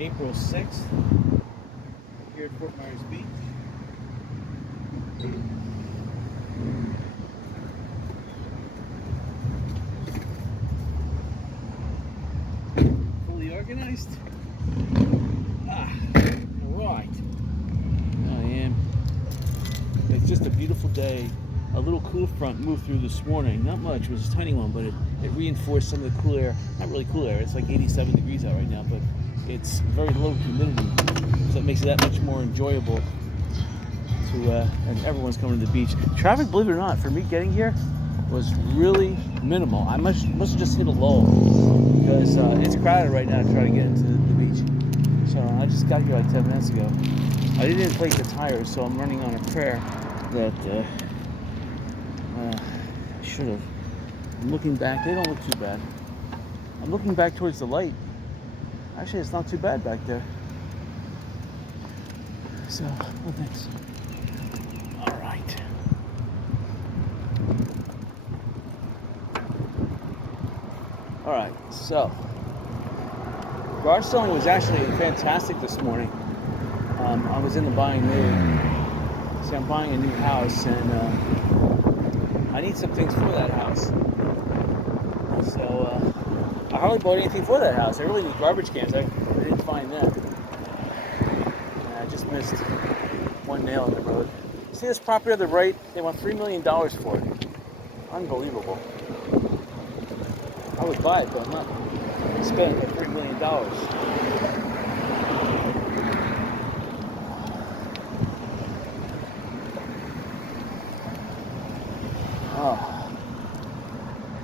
April 6th here at Fort Myers Beach. Fully organized. Alright. I am. It's just a beautiful day. A little cool front moved through this morning. Not much, it was a tiny one, but it reinforced some of the cool air. Not really cool air, it's like 87 degrees out right now, but it's very low humidity, so it makes it that much more enjoyable to, and everyone's coming to the beach. Traffic, believe it or not, for me getting here was really minimal. I must have just hit a lull because it's crowded right now to try to get into the beach. So I just got here like 10 minutes ago. I didn't inflate the tires, so I'm running on a prayer that I should have. I'm looking back. They don't look too bad. I'm looking back towards the light. Actually, it's not too bad back there. So, well, thanks. All right. All right. So, garage selling was actually fantastic this morning. I was in the buying mood. See, I'm buying a new house, and I need some things for that house. So I hardly bought anything for that house. I really need garbage cans. I didn't find them. And I just missed one nail in the road. See this property on the right? They want $3 million for it. Unbelievable. I would buy it, but I'm not spending $3 million. Oh,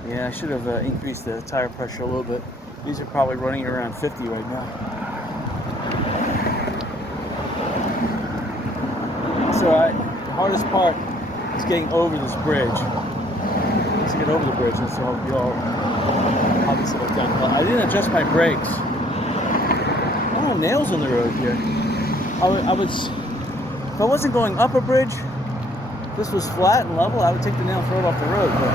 yeah, I should have increased the tire pressure a little bit. These are probably running around 50 right now. So the hardest part is getting over this bridge. Once I get over the bridge, that's all be all how this will done. I didn't adjust my brakes. Oh, nails on the road here. If I wasn't going up a bridge, this was flat and level, I would take the nail and throw it off the road, but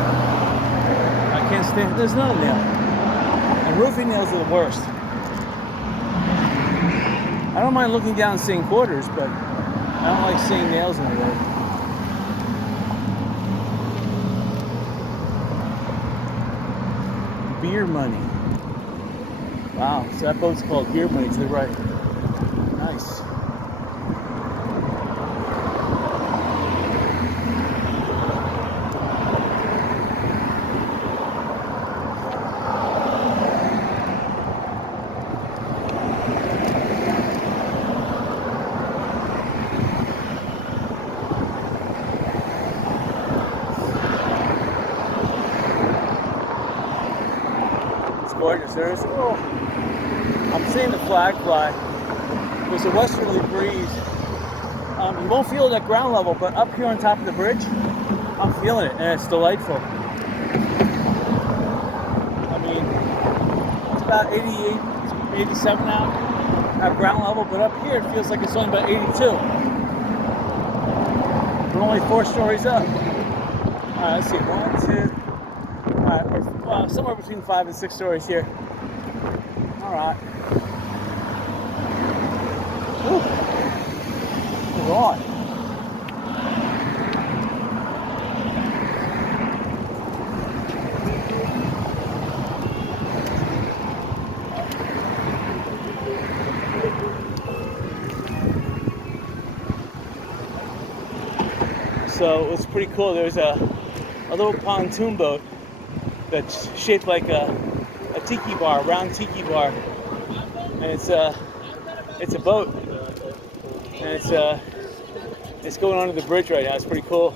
I can't stand, there's not a nail. And roofing nails are the worst. I don't mind looking down and seeing quarters, but I don't like seeing nails in the road. Beer money. Wow, so that boat's called Beer Money to the right. Nice. Gorgeous. I'm seeing the flag fly. There's a westerly breeze. You won't feel it at ground level, but up here on top of the bridge, I'm feeling it, and it's delightful. I mean, it's about 88, 87 now at ground level, but up here it feels like it's only about 82. We're only 4 stories up. All right, let's see. 1, 2. We're somewhere between 5 and 6 stories here. All right. Good Lord. So it's pretty cool. There's a little pontoon boat that's shaped like a tiki bar, a round tiki bar, and it's a boat, and it's going under the bridge right now. It's pretty cool.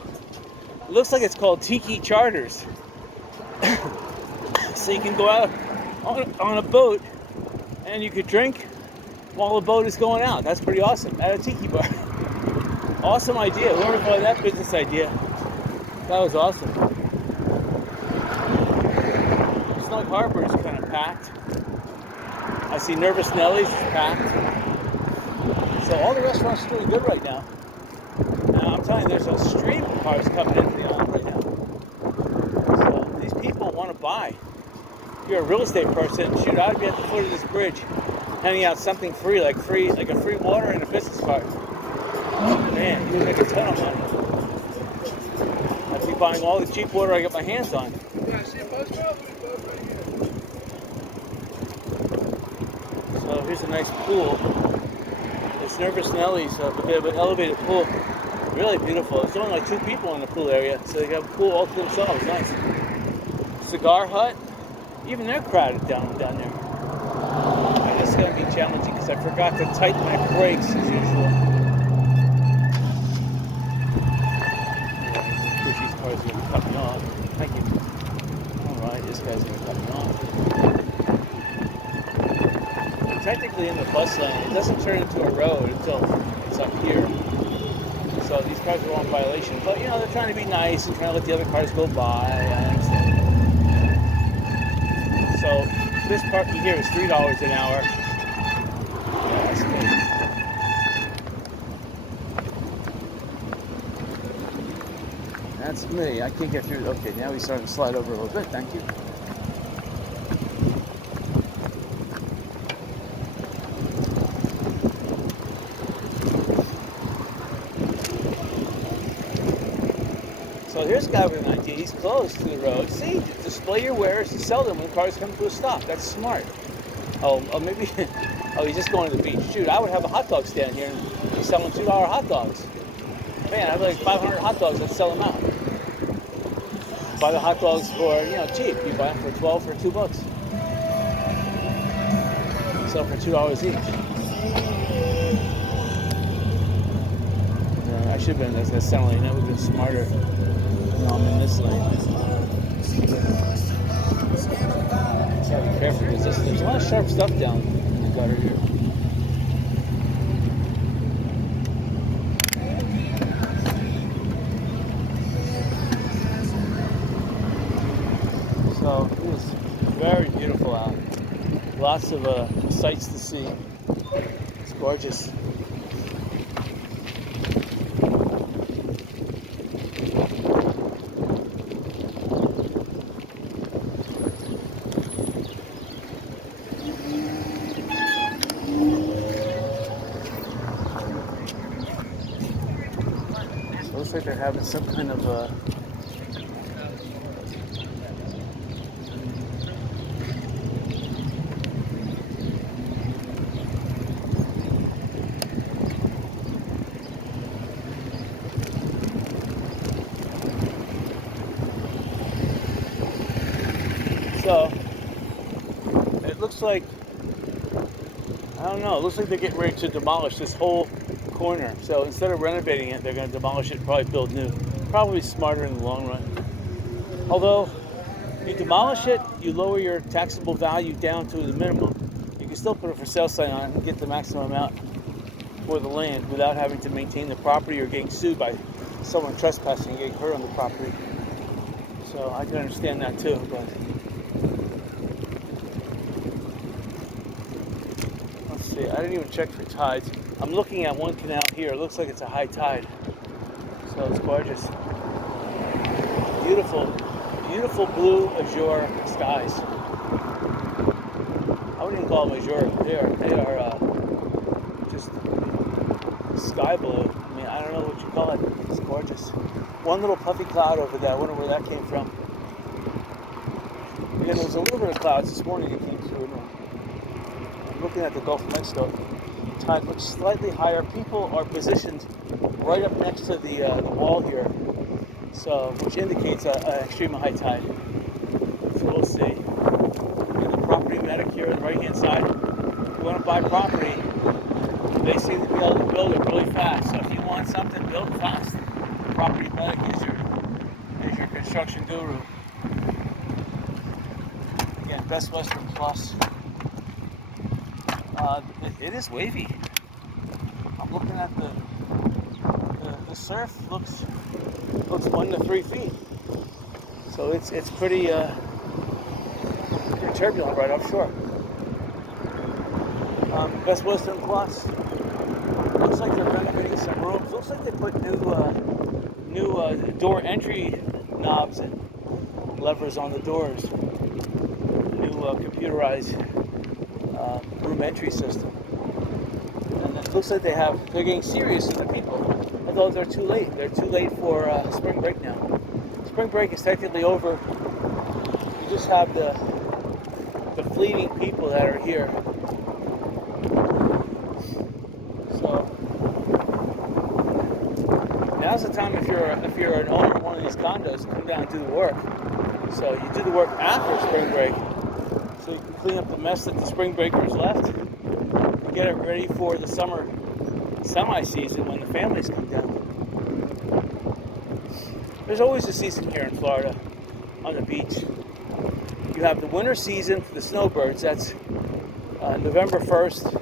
It looks like it's called Tiki Charters. So you can go out on a boat and you could drink while the boat is going out. That's pretty awesome at a tiki bar. Awesome idea. Whoever thought of that business idea, that was awesome. Snug Harbor is kind of packed. I see Nervous Nellie's is packed. So all the restaurants are doing good right now. Now I'm telling you, there's a stream of cars coming into the island right now. So these people want to buy. If you're a real estate person, shoot, I'd be at the foot of this bridge handing out something free, like a free water and a business card. Man, you make a ton of money. I'd be buying all the cheap water I get my hands on. Yeah, I see a bus route. So here's a nice pool. It's Nervous Nellie's, a bit of an elevated pool. Really beautiful. It's only like 2 people in the pool area, so they got a pool all to themselves. Nice. Cigar hut. Even they're crowded down there. And this is going to be challenging because I forgot to tighten my brakes as usual. Push these cars are going to cut me off. Thank you. Alright, this guy's going to cut me off. Technically in the bus lane, it doesn't turn into a road until it's up here. So these cars are all in violation. But you know, they're trying to be nice and trying to let the other cars go by. I understand. So this parking here is $3 an hour. Yeah, that's me. That's me. I can't get through. Okay, now he's starting to slide over a little bit. Thank you. So here's a guy with an idea. He's close to the road. See, display your wares and sell them when cars come to a stop. That's smart. Oh, maybe. Oh, he's just going to the beach. Shoot, I would have a hot dog stand here and be selling $2 hot dogs. Man, I have like 500 hot dogs. Let's sell them out. Buy the hot dogs for cheap. You buy them for 12 for $2. Sell for $2 each. I should have been in this center lane. That would have been smarter. No, I'm in this lane. Gotta be careful because there's a lot of sharp stuff down in the gutter here. So it was very beautiful out. Lots of sights to see. It's gorgeous. Looks like they're having some kind of so it looks like, I don't know, it looks like they're getting ready to demolish this whole corner. So instead of renovating it, they're going to demolish it and probably build new. Probably smarter in the long run. Although, you demolish it, you lower your taxable value down to the minimum. You can still put a for sale sign on it and get the maximum amount for the land without having to maintain the property or getting sued by someone trespassing and getting hurt on the property. So I can understand that too, but let's see. I didn't even check for tides. I'm looking at one canal here. It looks like it's a high tide. So it's gorgeous. Beautiful, beautiful blue azure skies. I wouldn't even call them azure. They are just sky blue. I mean, I don't know what you call it. It's gorgeous. One little puffy cloud over there. I wonder where that came from. Again, there was a little bit of clouds this morning that came through. I'm looking at the Gulf of Mexico. Tide looks slightly higher. People are positioned right up next to the wall here, so which indicates an extreme high tide. So we'll see. And the property medic here on the right hand side. If you want to buy property, they seem to be able to build it really fast. So if you want something built fast, property medic is your construction guru. Again, Best Western Plus. It is wavy. I'm looking at the surf looks 1 to 3 feet. So it's pretty turbulent right offshore. Best Western Plus. Looks like they're renovating some rooms. Looks like they put new door entry knobs and levers on the doors. New computerized room room entry system. And it looks like they're getting serious with the people. Although they're too late. They're too late for spring break now. Spring break is technically over. You just have the fleeting people that are here. So now's the time if you're an owner of one of these condos to come down and do the work. So you do the work after spring break, so you can clean up the mess that the spring breakers left and get it ready for the summer semi-season when the families come down. There's always a season here in Florida on the beach. You have the winter season for the snowbirds. That's November 1st,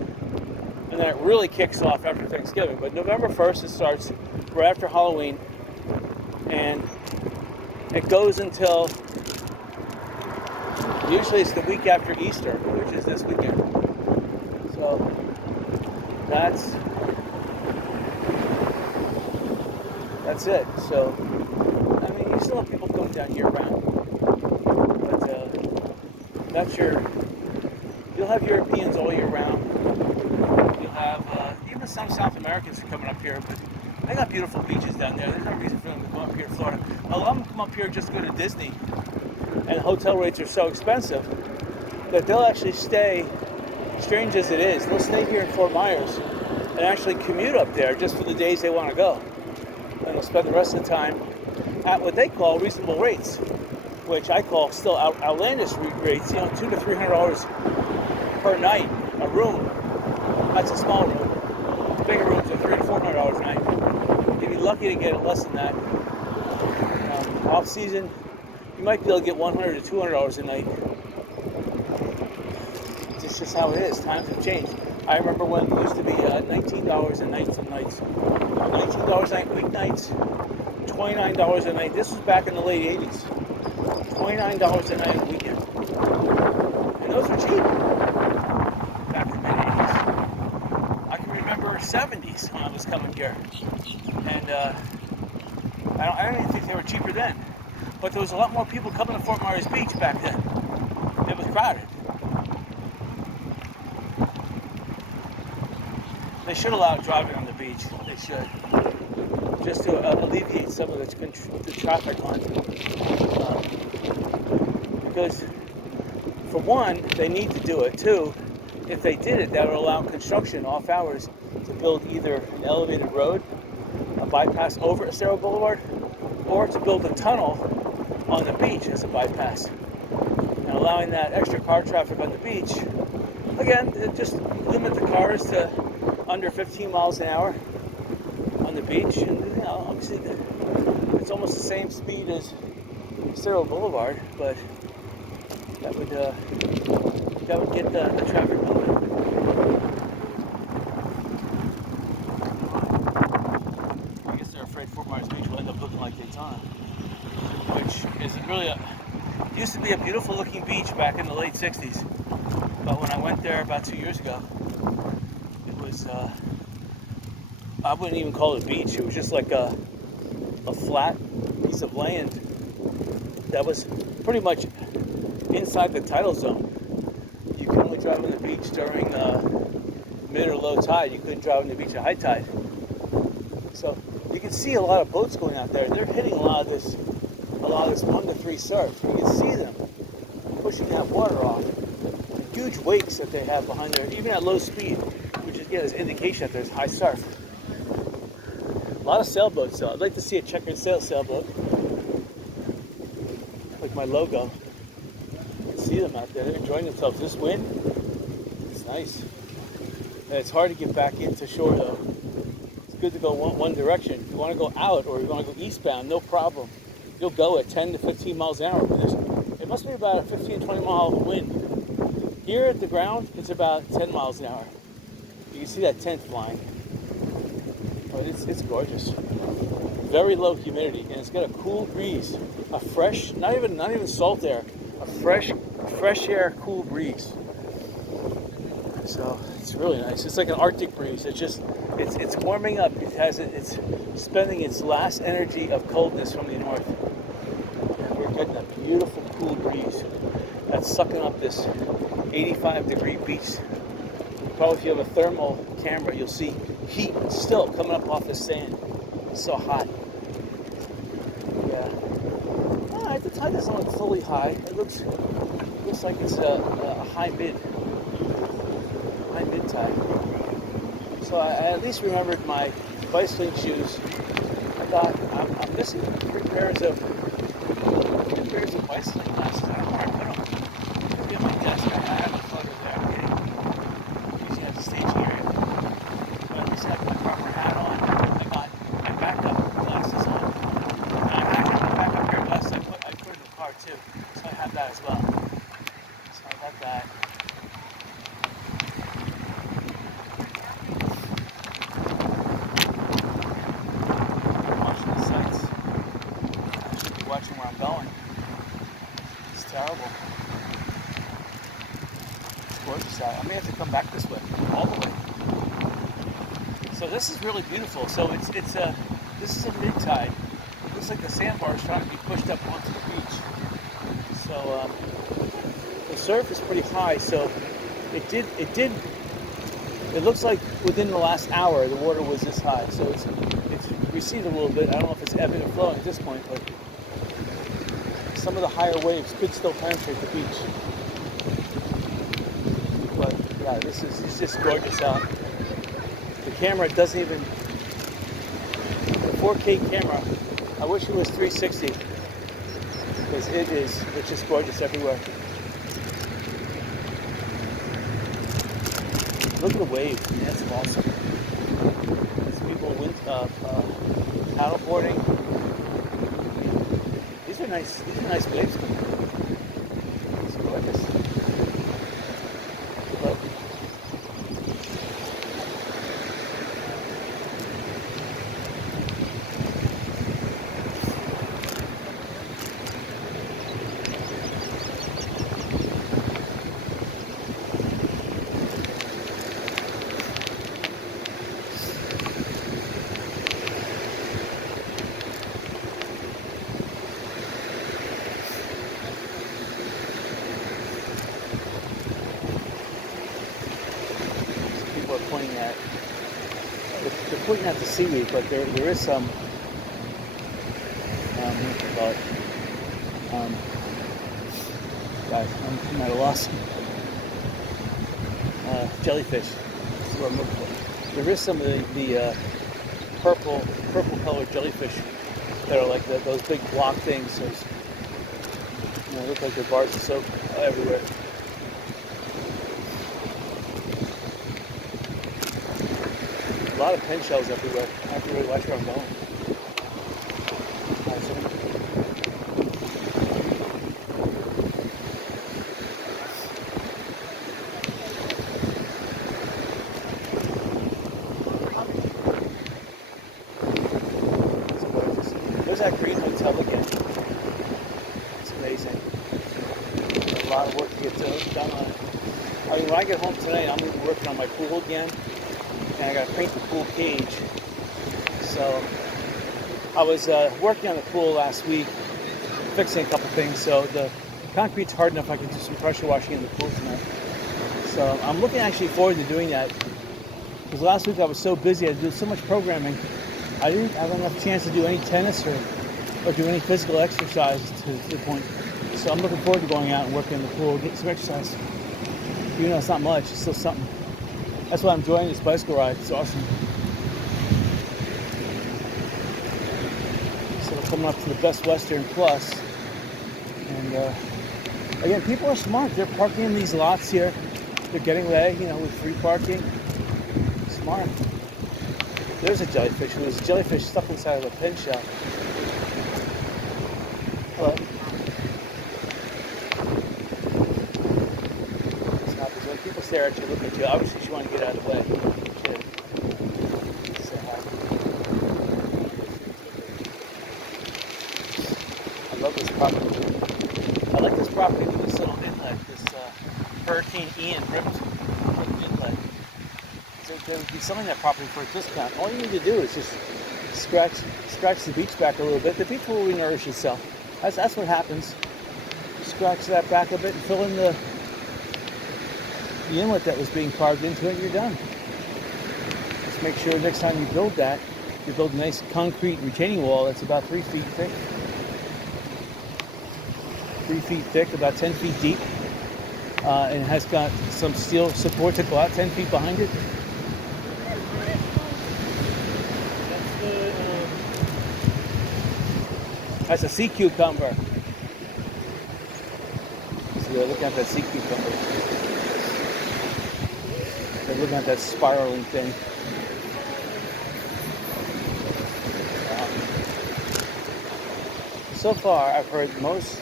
and then it really kicks off after Thanksgiving. But November 1st, it starts right after Halloween, and it goes until, usually it's the week after Easter, which is this weekend. So that's it. So, I mean, you still have people coming down year round, but you'll have Europeans all year round. You'll have even some South Americans are coming up here, but they got beautiful beaches down there. There's no reason for them to come up here to Florida. A lot of them come up here just to go to Disney, and hotel rates are so expensive that they'll actually stay, strange as it is, they'll stay here in Fort Myers and actually commute up there just for the days they want to go. And they'll spend the rest of the time at what they call reasonable rates, which I call still outlandish rates, $200 to $300 per night, a room. That's a small room. The bigger rooms are $300 to $400 a night. You'd be lucky to get it less than that. Off season, you might be able to get $100 to $200 a night. It's just how it is. Times have changed. I remember when it used to be $19 a night some nights. $19 a night weeknights, $29 a night. This was back in the late 80s. $29 a night weekend. And those were cheap back in the mid 80s. I can remember 70s when I was coming here. And I don't even think they were cheaper then. But there was a lot more people coming to Fort Myers Beach back then. It was crowded. They should allow driving on the beach. They should. Just to alleviate some of the traffic on. Because, for one, they need to do it. Two, if they did it, that would allow construction off hours to build either an elevated road, a bypass over Estero Boulevard, or to build a tunnel on the beach as a bypass. And allowing that extra car traffic on the beach, again, just limit the cars to under 15 miles an hour on the beach, and obviously it's almost the same speed as Estero Boulevard, but that would get the traffic moving. I guess they're afraid Fort Myers Beach will end up looking like Daytona, which is really used to be a beautiful looking beach back in the late 60s, but when I went there about 2 years ago, it was I wouldn't even call it a beach. It was just like a flat piece of land that was pretty much inside the tidal zone. You could only drive on the beach during mid or low tide. You couldn't drive on the beach at high tide. So you can see a lot of boats going out there. They're hitting a lot of this 1 to 3 surf. You can see them pushing that water off. Huge wakes that they have behind there, even at low speed, which is, again, is an indication that there's high surf. A lot of sailboats though. I'd like to see a checkered sailboat, like my logo. You can see them out there. They're enjoying themselves. This wind, it's nice. And it's hard to get back into shore though. It's good to go one direction. If you want to go out or you want to go eastbound, no problem. You'll go at 10 to 15 miles an hour. But it must be about a 15, 20 mile wind. Here at the ground, it's about 10 miles an hour. You can see that tent flying. But it's gorgeous. Very low humidity, and it's got a cool breeze. A fresh, not even salt air, a fresh air, cool breeze. So it's really nice. It's like an Arctic breeze. It's warming up. It's spending its last energy of coldness from the north. And we're getting a beautiful cool breeze that's sucking up this 85-degree beach Probably if you have a thermal camera, you'll see heat still coming up off the sand. It's so hot. Yeah. The tide doesn't look fully high. It looks like it's a high mid tide. So I at least remembered my bicycling shoes. I thought I'm missing three pairs of bicycling glasses. I don't know where I put them. Maybe at my desk. I have a photo there. I'm using it as a staging area. But at least I have my proper hat on. I got my backup glasses on. And I have my backup pair of glasses. I put it in the car too. So I have that as well. So I got that. Watching where I'm going. It's terrible. It's gorgeous out. I may have to come back this way, all the way. So this is really beautiful. So this is a mid tide. It looks like the sandbar is trying to be pushed up onto the beach. So the surf is pretty high. So it looks like within the last hour the water was this high. So it's receded a little bit. I don't know if it's ebbing or flowing at this point, but some of the higher waves could still penetrate the beach. But yeah, it's just gorgeous out. The camera doesn't even, the 4K camera, I wish it was 360, because it's just gorgeous everywhere. Look at the waves, that's awesome. There's people paddleboarding. These are nice waves. It's gorgeous. But they're pointing at the seaweed, but there is some what do you call it? Guys, I'm at a loss. Jellyfish. That's what I'm looking for. There is some of the purple colored jellyfish that are like those big block things. Those, look like they're bars of soap everywhere. A lot of pen shells everywhere. I have to really watch where I'm going. There's that green hotel again. It's amazing. A lot of work to get done on it. I mean, when I get home tonight, I'm going to be working on my pool again. And I got to paint the pool cage. So I was working on the pool last week, fixing a couple things. So the concrete's hard enough I can do some pressure washing in the pool tonight. So I'm looking actually forward to doing that. Because last week I was so busy, I did so much programming. I didn't have enough chance to do any tennis or do any physical exercise to the point. So I'm looking forward to going out and working in the pool, getting some exercise. Even though it's not much, it's still something. That's why I'm enjoying this bicycle ride. It's awesome. So we're coming up to the Best Western Plus. And again, people are smart. They're parking in these lots here. They're getting away, with free parking. Smart. There's a jellyfish. There's a jellyfish stuck inside of a pen shell. Hello. When people stare at you, look at you, obviously you want to get out of the way. I love this property. I like this property with this little inlet, this Hurricane Ian ripped inlet. So they would be selling that property for a discount. All you need to do is just scratch the beach back a little bit. The beach will re-nourish itself. That's what happens. Scratch that back a bit and fill in the the inlet that was being carved into it, and you're done. Just make sure next time you build that, you build a nice concrete retaining wall that's about 3 feet thick. 3 feet thick, about 10 feet deep. And it has got some steel support to go out 10 feet behind it. That's a sea cucumber. So they're looking at that sea cucumber. They're looking at that spiraling thing. So far, I've heard most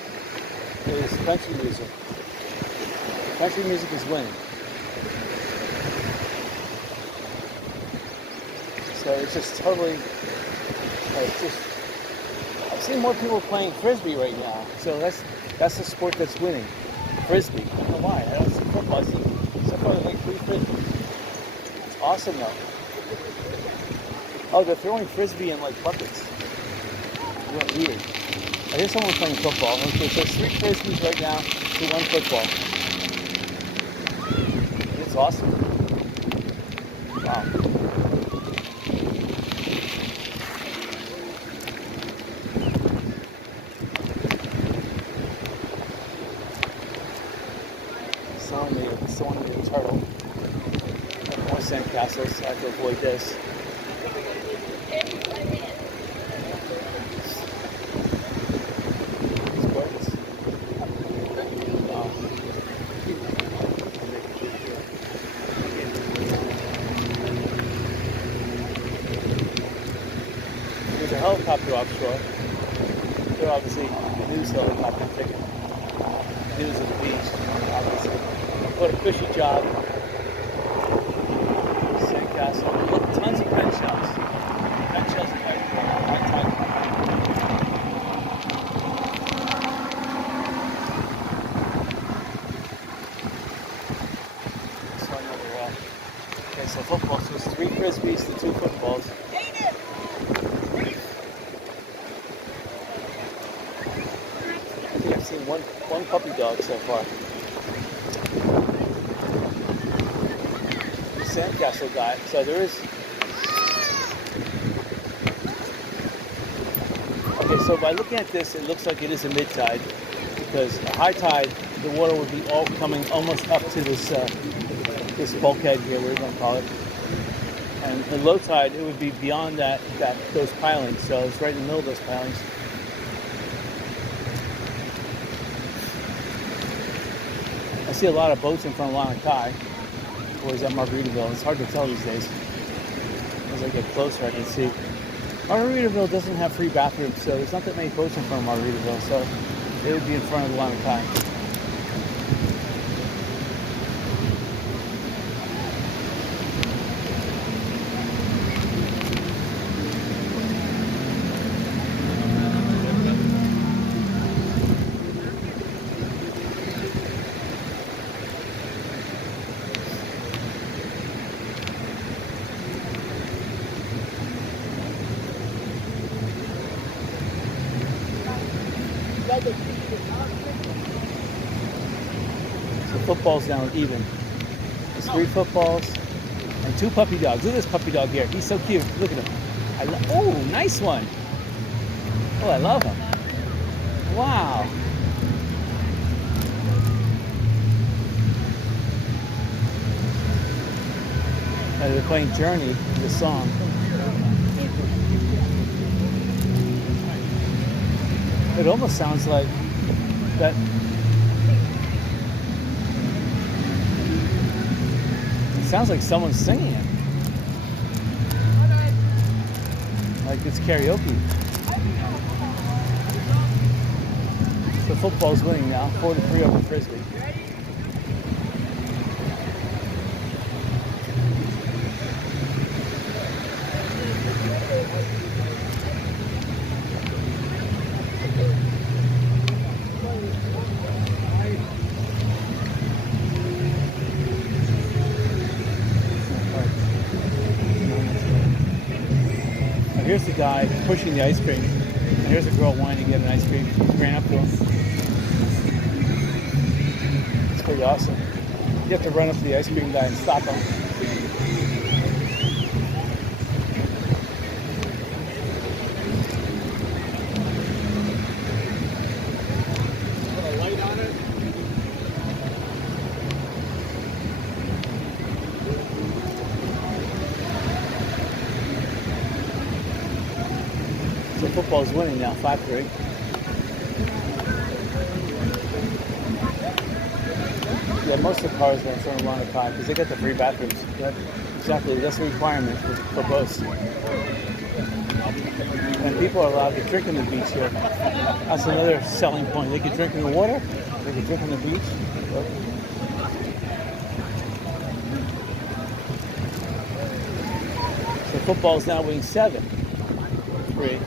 is country music. Country music is winning. So it's just totally, I've seen more people playing Frisbee right now. So that's the sport that's winning. Frisbee. I don't know why. I don't see football. I see so far they make 3 Frisbees. It's awesome though. Oh, they're throwing Frisbee in like buckets. What weird. I hear someone playing football. Okay, so it's 3 Frisbees right now to 1 football. It's awesome. Wow. Someone made a turtle. More sandcastles, so I have to avoid this. There's a helicopter offshore. They're obviously news helicopter taking news of the beach, obviously. What a cushy job. Sandcastle. Look, tons of pen shells. Pen shells are right time. So another wall. Okay, so football. So it's 3 Frisbees to 2 footballs. I think I've seen one puppy dog so far. Sandcastle guy. So there is. Okay, so by looking at this, it looks like it is a mid-tide, because a high tide, the water would be all coming almost up to this this bulkhead here, we're going to call it, and the low tide, it would be beyond those pilings. So it's right in the middle of those pilings. I see a lot of boats in front of Lanakai. Or is that Margaritaville? It's hard to tell these days. As I get closer, I can see. Margaritaville doesn't have free bathrooms, so there's not that many boats in front of Margaritaville, so it would be in front of the Lanakai. So football's down even. There's 3 footballs and 2 puppy dogs. Look at this puppy dog here. He's so cute. Look at him. Oh, nice one. Oh, I love him. Wow. They're playing Journey, the song. It almost sounds like that. It sounds like someone's singing it. Like it's karaoke. So football's winning now, 4-3 over Frisbee. Here's the guy pushing the ice cream. And here's a girl wanting to get an ice cream. Ran up to him. It's pretty awesome. You have to run up to the ice cream guy and stop him. Put a light on it. So football's winning now, 5-3. Yeah, most of the cars are in front of Ronald Pie because they got the free bathrooms. Exactly, that's a requirement for boats. And people are allowed to drink on the beach here. That's another selling point. They can drink in the water, they can drink on the beach. So football's now winning 7-3.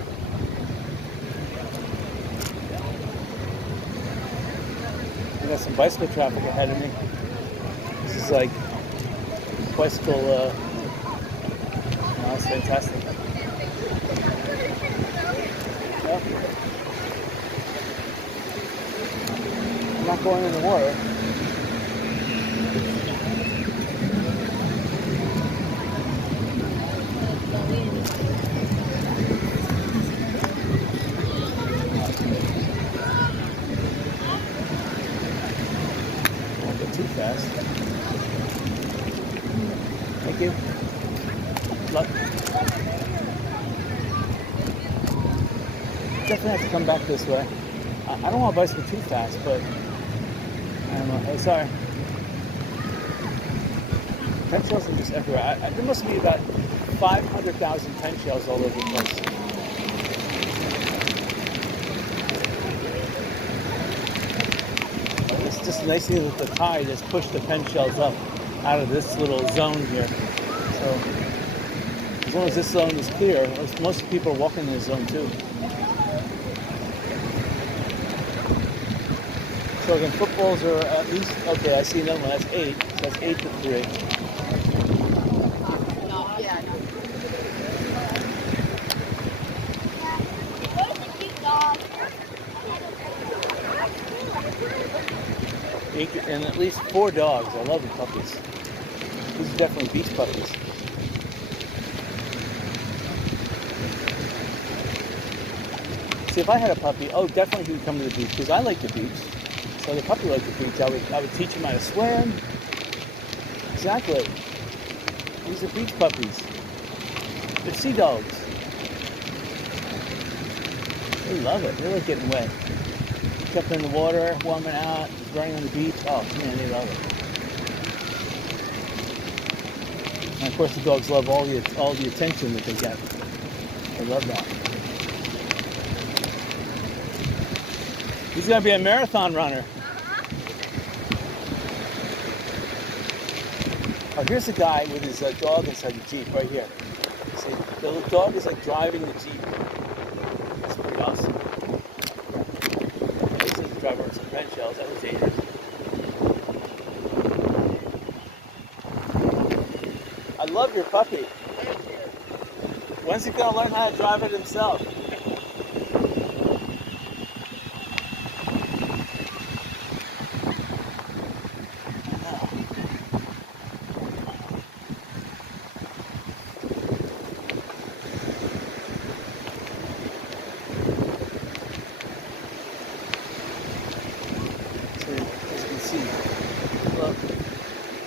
I got some bicycle traffic ahead of me. This is like bicycle, it's fantastic. Yep. I'm not going in the water. Too fast. Thank you. Luck. Definitely have to come back this way. I don't want to bicycle too fast, but I don't know. Oh, sorry. Pen shells are just everywhere. There must be about 500,000 pen shells all over the place. It's just a nice thing that the tide has pushed the pen shells up out of this little zone here. So as long as this zone is clear, most people are walking in this zone too. So again, footballs are at least, okay, I see another one, that's 8. So that's 8-3. And at least 4 dogs. I love the puppies. These are definitely beach puppies. See, if I had a puppy, definitely he would come to the beach because I like the beach. So the puppy liked the beach. I would teach him how to swim. Exactly. These are beach puppies. They're sea dogs. They love it. They like getting wet. Jumping in the water, warming out, running on the beach. Oh man, they love it. And of course, the dogs love all the attention that they get. They love that. He's gonna be a marathon runner. Oh, here's a guy with his dog inside the Jeep right here. See, the little dog is like driving the Jeep. It's pretty awesome. This is the driver with some pen shells. That was dangerous. I love your puppy. When's he gonna learn how to drive it himself?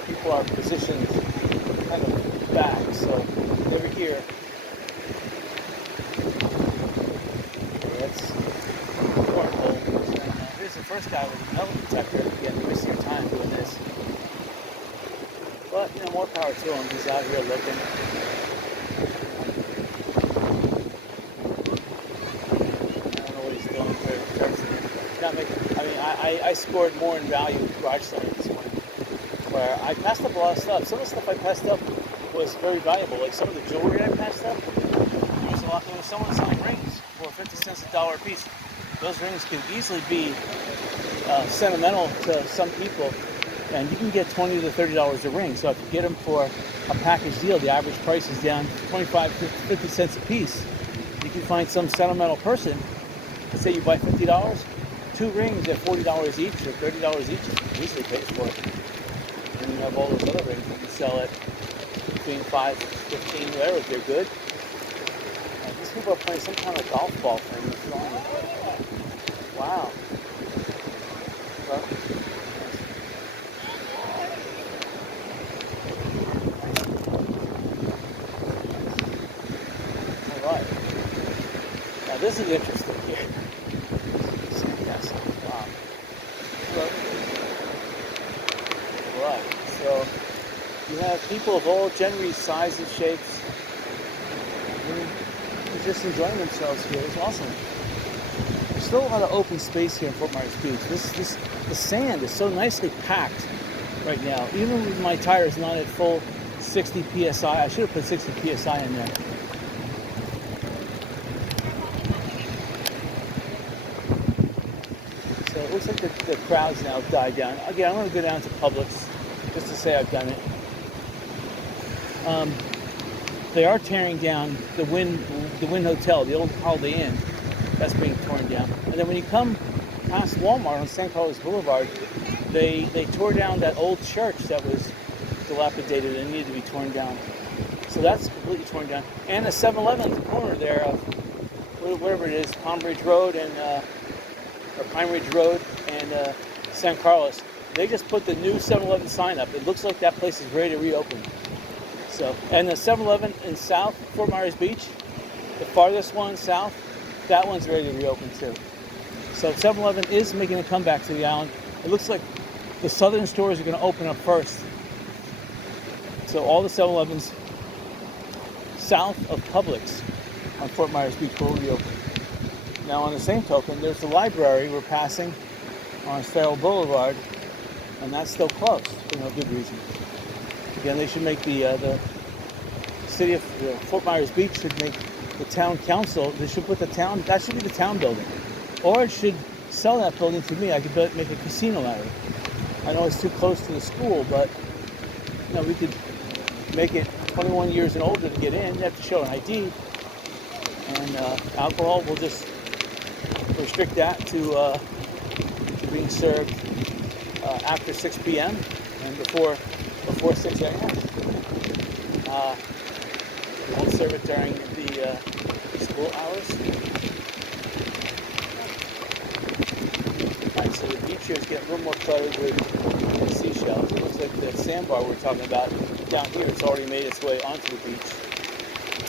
People are positioned kind of back, so over here. That's cornhole. Here's the first guy with a metal detector. Again, wasting your time doing this. But more power to him. He's out here looking. I don't know what he's doing I scored more in value with garage selling this morning. Where I passed up a lot of stuff. Some of the stuff I passed up was very valuable. Like some of the jewelry I passed up, there was someone selling rings for 50 cents a dollar a piece. Those rings can easily be sentimental to some people, and you can get $20 to $30 a ring. So if you get them for a package deal, the average price is down 25 to 50 cents a piece. You can find some sentimental person. Let's say you buy $50, 2 rings at $40 each or $30 each, easily pays for it. And you have all those other rings you can sell at between 5, 15, whatever, if they're good. These people are playing some kind of golf ball thing. Wow. Well, all right. Now this is interesting here. Yes. Wow. All right. So you have people of all genders, sizes, shapes. They're just enjoying themselves here. It's awesome. There's still a lot of open space here in Fort Myers Beach. The sand is so nicely packed right now. Even with my tires not at full 60 psi, I should have put 60 psi in there. So it looks like the crowd's now died down. Again, I'm going to go down to Publix just to say I've done it. They are tearing down the Wynn Hotel, the old Holiday Inn. That's being torn down. And then when you come past Walmart on St. Carlos Boulevard, they tore down that old church that was dilapidated and needed to be torn down. So that's completely torn down. And the 7-Eleven at the corner there of whatever it is, Palm Ridge Road and or Pine Ridge Road and San Carlos, they just put the new 7-Eleven sign up. It looks like that place is ready to reopen. So, and the 7-Eleven in South Fort Myers Beach, the farthest one south, that one's ready to reopen too. So 7-Eleven is making a comeback to the island. It looks like the southern stores are going to open up first. So all the 7-Elevens south of Publix on Fort Myers Beach will reopen. Now on the same token, there's the library we're passing on Farrell Boulevard, and that's still closed for no good reason. Again, they should make the city of Fort Myers Beach should make the town council. They should put that should be the town building, or it should sell that building to me. I could make a casino out of it. I know it's too close to the school, but we could make it 21 years and older to get in. You have to show an ID, and alcohol. We'll just restrict that to being served after 6 p.m. and before 6 a.m. We won't serve it during the school hours. Alright, so the beach here is getting a little more cluttered with seashells. It looks like the sandbar we're talking about down here, it's already made its way onto the beach.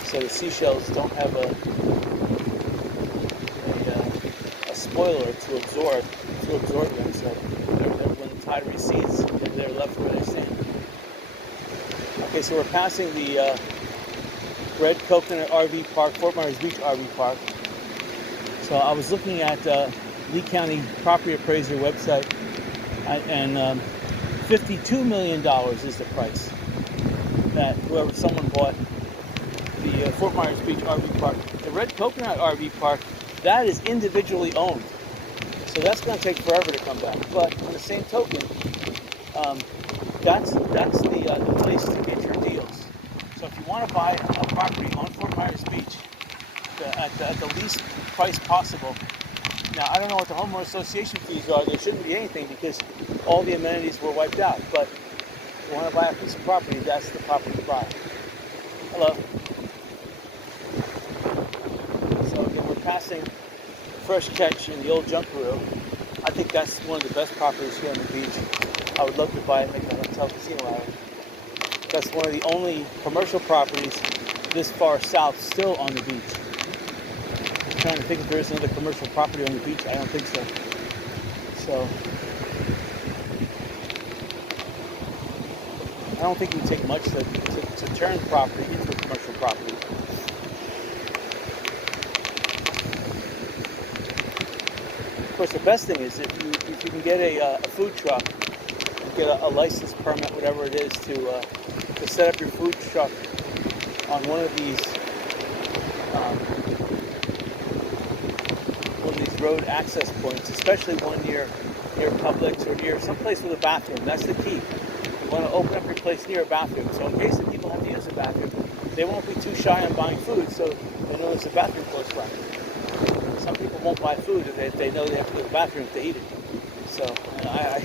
So the seashells don't have a spoiler to absorb them. So when the tide recedes, they're left where they stand. Okay, so we're passing the Red Coconut RV Park, Fort Myers Beach RV Park. So I was looking at Lee County Property Appraiser website, and $52 million is the price that someone bought the Fort Myers Beach RV Park. The Red Coconut RV Park, that is individually owned. So that's going to take forever to come back. But on the same token, that's the place to get your deals. So if you want to buy a property on Fort Myers Beach at the least price possible. Now, I don't know what the homeowner association fees are. There shouldn't be anything because all the amenities were wiped out. But if you want to buy a piece of property, that's the property to buy. Hello. So again, we're passing Fresh Catch in the old Junkaroo. I think that's one of the best properties here on the beach. I would love to buy it and make a hotel casino out of it. That's one of the only commercial properties this far south still on the beach. I'm trying to think if there's another commercial property on the beach. I don't think so. So I don't think it would take much to turn property into a commercial property. Of course, the best thing is if you can get a food truck, get a license permit, whatever it is, to set up your food truck on one of these road access points, especially one near Publix or near someplace with a bathroom. That's the key. You want to open up your place near a bathroom. So in case the people have to use a bathroom, they won't be too shy on buying food, so they know there's a bathroom close by. Some people won't buy food if they know they have to go to the bathroom to eat it. So I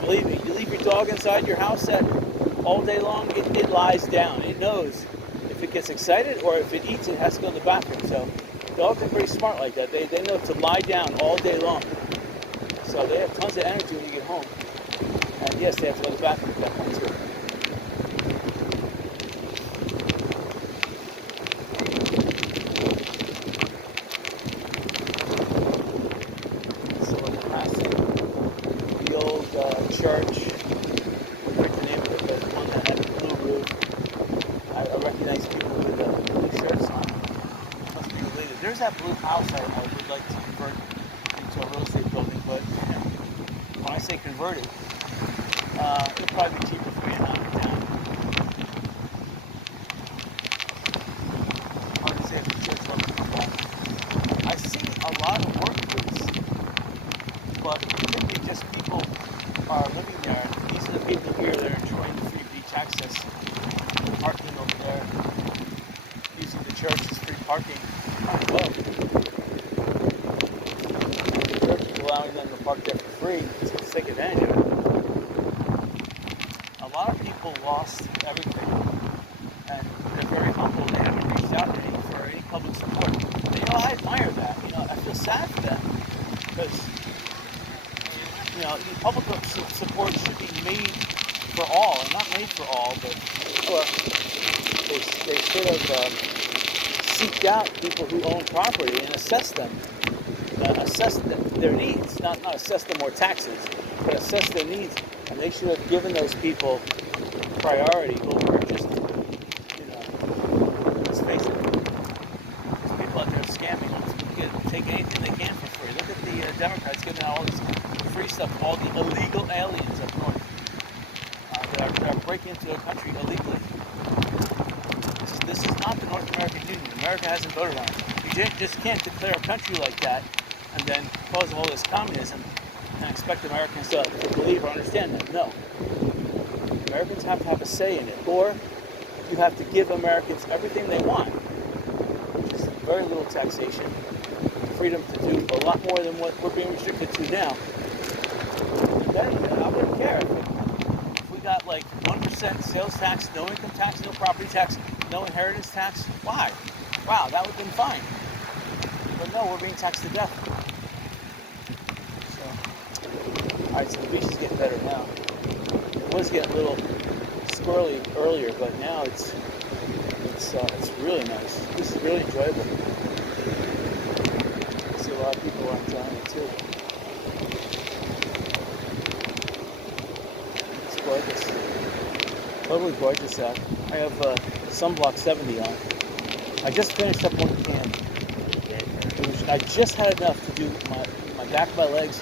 believe me, you leave your dog inside your house that all day long it lies down. It knows if it gets excited or if it eats, it has to go to the bathroom. So dogs are pretty smart like that. They know to lie down all day long. So they have tons of energy when you get home. And yes, they have to go to the bathroom at that point too. So we're passing the old church. I forget the name of it, but the one that had the blue roof. I recognize people with blue shirts on. Must be related. There's that blue house I would like to convert into a real estate building, but when I say converted, it'll probably be cheaper for me to knock it down. Hard to say if the church looks like that. I see a lot of work booths, but it could be just people are living there. These are the people here that are enjoying the free beach access, parking over there, using the church as free parking. Oh, the church is allowing them to park there for free, so let's take advantage of it. A lot of people lost everything, and they're very humble. They haven't reached out to me for any public support. And, I admire that. I feel sad for them because public support should be made for all, and not made for all, but they sort of seek out people who own property and assess them, their needs, not assess them more taxes, but assess their needs. And they should have given those people priority over just, let's face it, there's people out there scamming. Take anything they can for free. Look at the Democrats giving out all this free stuff to all the illegal aliens up north that are breaking into their country illegally. This is not the North American Union. America hasn't voted on it. You just can't declare a country like that and then cause all this communism and expect Americans to believe or understand that. No. Americans have to have a say in it, or you have to give Americans everything they want, which is very little taxation, freedom to do a lot more than what we're being restricted to now. And then I wouldn't care if we got like 1% sales tax, no income tax, no property tax, no inheritance tax. Why? Wow, that would have been fine. But no, we're being taxed to death. Alright, so the beach is getting better now. It was getting a little squirrely earlier, but now it's really nice. This is really enjoyable. I see a lot of people are enjoying it too. It's gorgeous. Totally gorgeous out. I have sunblock 70 on. I just finished up one can. I just had enough to do my back of my legs.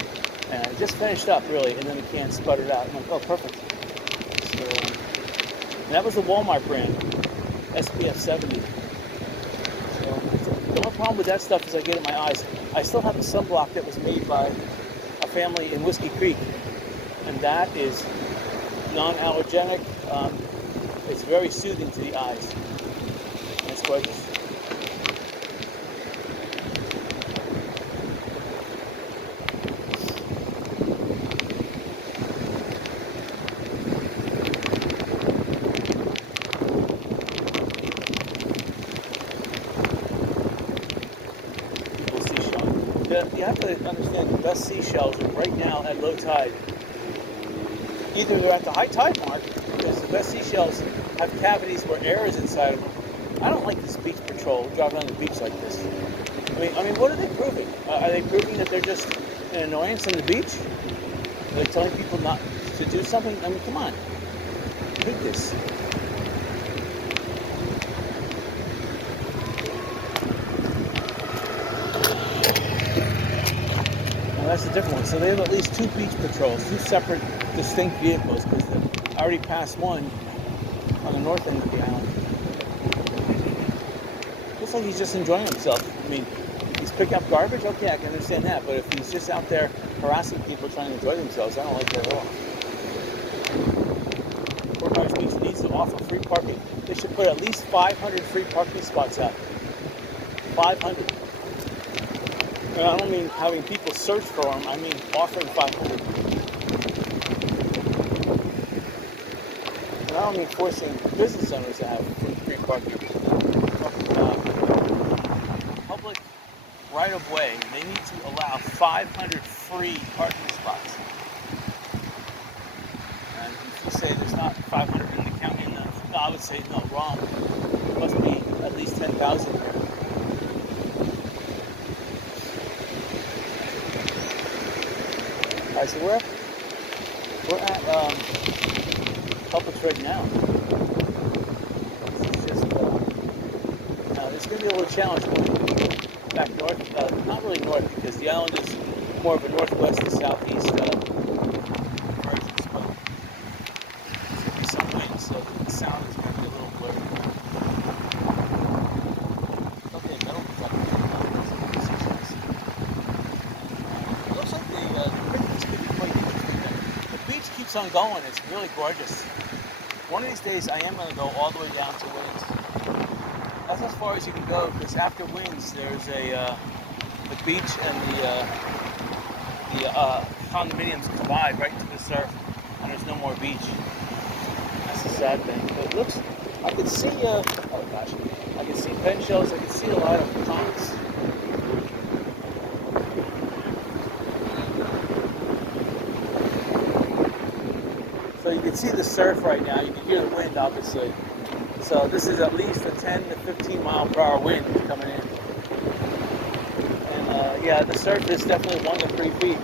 And I just finished up, really, and then the can sputtered out. I'm like, oh, perfect. So, and that was the Walmart brand, SPF 70. So, the only problem with that stuff is I get it in my eyes. I still have a sunblock that was made by a family in Whiskey Creek, and that is non-allergenic. It's very soothing to the eyes. And it's gorgeous. You have to understand the best seashells are right now at low tide. Either they're at the high tide mark, because the best seashells have cavities where air is inside of them. I don't like this beach patrol driving on the beach like this. I mean, what are they proving? Are they proving that they're just an annoyance on the beach? Are they telling people not to do something? I mean, come on. I hate this. That's a different one. So they have at least two beach patrols, two separate, distinct vehicles, because I already passed one on the north end of the island. Looks like he's just enjoying himself. I mean, if he's picking up garbage, okay, I can understand that. But if he's just out there harassing people trying to enjoy themselves, I don't like that at all. Fort Myers Beach needs to offer free parking. They should put at least 500 free parking spots out. 500. And I don't mean having people search for them, I mean offering 500. not only forcing business owners to have free parking, public right of way, they need to allow 500 free parking spots. And if you say there's not 500 in the county, no, I would say no, wrong. There must be at least 10,000 here. Alright, so we're at Publix right now. This is just it's going to be a little challenge going back north. Not really north because the island is more of a northwest to southeast versions, but there's going to be some wind, so the sound is going to be a little blurry. Okay, metal detector. It looks like the picnics could be quite good. The beach keeps on going. It's really gorgeous. One of these days, I am going to go all the way down to Wings. That's as far as you can go, because after Wings, there's the beach and the condominiums collide right into the surf, and there's no more beach. That's the sad thing. But it looks, I can see, oh gosh, I can see pen shells. I can see a lot of ponds. So you can see the surf right now. You can hear the wind, obviously. So this is at least a 10 to 15 mile per hour wind coming in. And yeah, the surf is definitely 1 to 3 feet.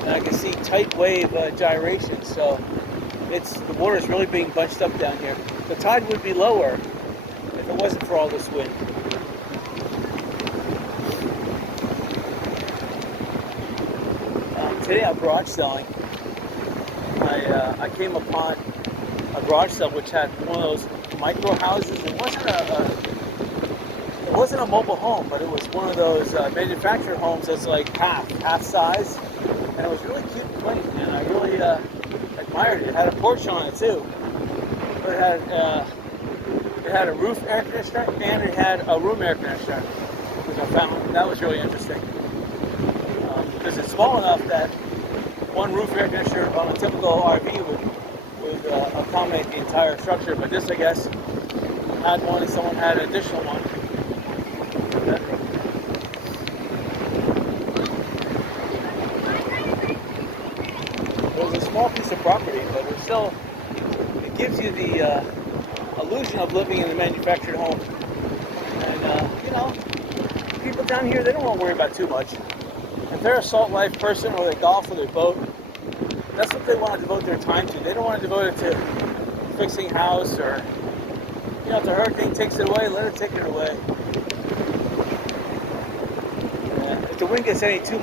And I can see tight wave gyrations. So the water is really being bunched up down here. The tide would be lower if it wasn't for all this wind. Today I'm garage selling. I came upon a garage sale which had one of those micro houses. It wasn't a mobile home, but it was one of those manufactured homes that's like half size, and it was really cute and quaint, and I really admired it. It had a porch on it too, but it had a roof air conditioner and it had a room air conditioner, which I found that was really interesting because it's small enough that one roof air conditioner on a typical RV would accommodate the entire structure, but this, I guess, had one and someone had an additional one. It was a small piece of property, but it gives you the illusion of living in a manufactured home. And, people down here, they don't want to worry about too much. If they're a salt life person or they golf or they boat, that's what they want to devote their time to. They don't want to devote it to fixing house or, if the hurricane takes it away, let it take it away. If the wind gets too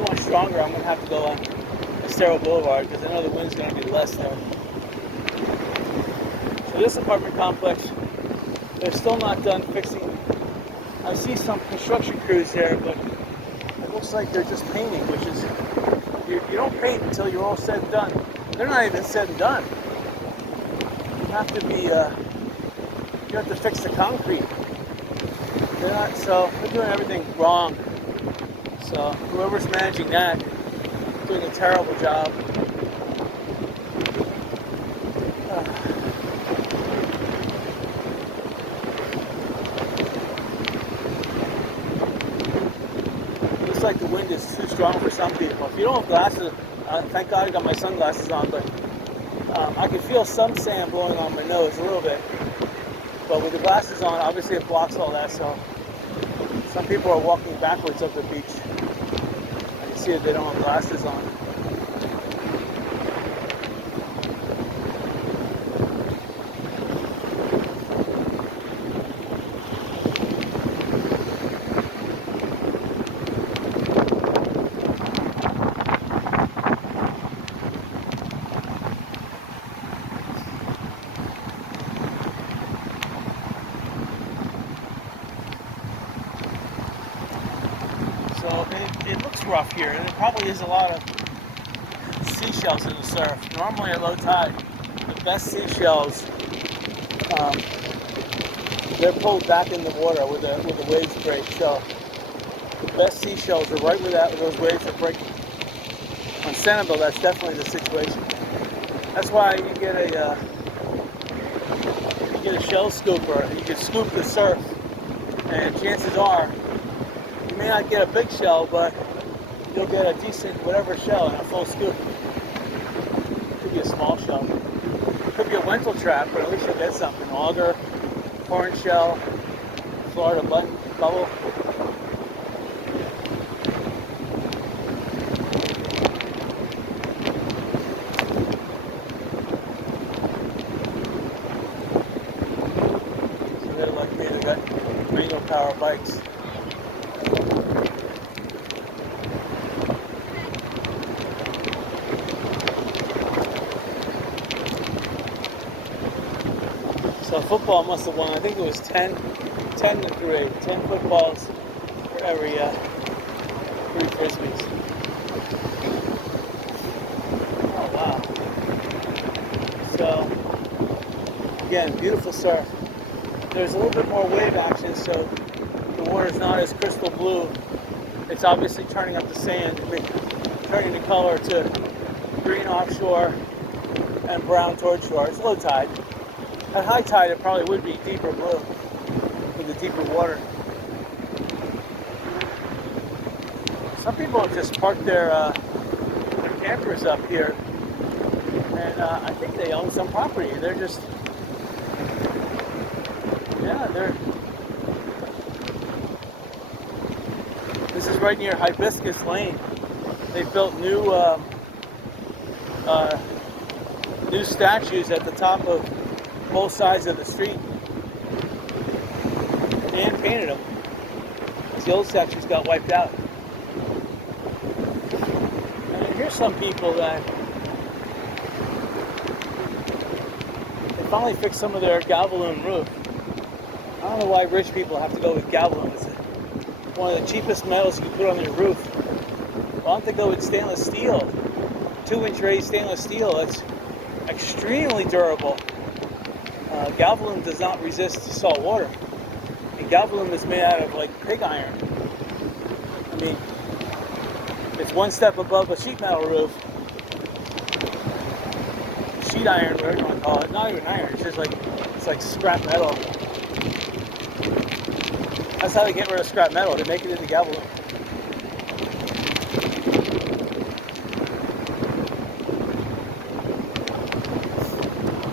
much stronger, I'm going to have to go on Estero Boulevard because I know the wind's going to be less there. So this apartment complex, they're still not done fixing. I see some construction crews there, but it looks like they're just painting, which is, you don't paint until you're all said and done. They're not even said and done. You have to fix the concrete. They're doing everything wrong. So whoever's managing that, doing a terrible job. Looks like the wind is too strong for some people. If you don't have glasses, thank God I got my sunglasses on, but I can feel some sand blowing on my nose a little bit. But with the glasses on, obviously it blocks all that, so some people are walking backwards up the beach. I can see that they don't have glasses on. So it looks rough here, and there probably is a lot of seashells in the surf. Normally at low tide, the best seashells, they're pulled back in the water where the waves break. So the best seashells are right where those waves are breaking. On Sanibel, that's definitely the situation. That's why you get a shell scooper. You can scoop the surf, and chances are you may not get a big shell, but you'll get a decent whatever shell in a full scoop. Could be a small shell. Could be a lentil trap, but at least you'll get something. Auger, corn shell, Florida bubble. So they're like me, they got manual power bikes. So football must have won. I think it was 10 to 3. 10 footballs for every 3 frisbees. Oh wow! So again, beautiful surf. There's a little bit more wave action, so the water's not as crystal blue. It's obviously turning up the sand, turning the color to green offshore and brown toward shore. It's low tide. At high tide, it probably would be deeper blue with the deeper water. Some people have just parked their campers up here, and I think they own some property. They're just, This is right near Hibiscus Lane. They've built new statues at the top of both sides of the street and painted them. The old statues got wiped out. And here's some people that they finally fixed some of their Galvalume roof. I don't know why rich people have to go with Galvalume. It's one of the cheapest metals you can put on your roof. Why don't they go with stainless steel? 2-inch raised stainless steel. It's extremely durable. Galvalume does not resist salt water. And Galvalume is made out of like pig iron. I mean, it's one step above a sheet metal roof. Sheet iron, whatever you want to call it. Not even iron, it's like scrap metal. That's how they get rid of scrap metal. They make it into Galvalume.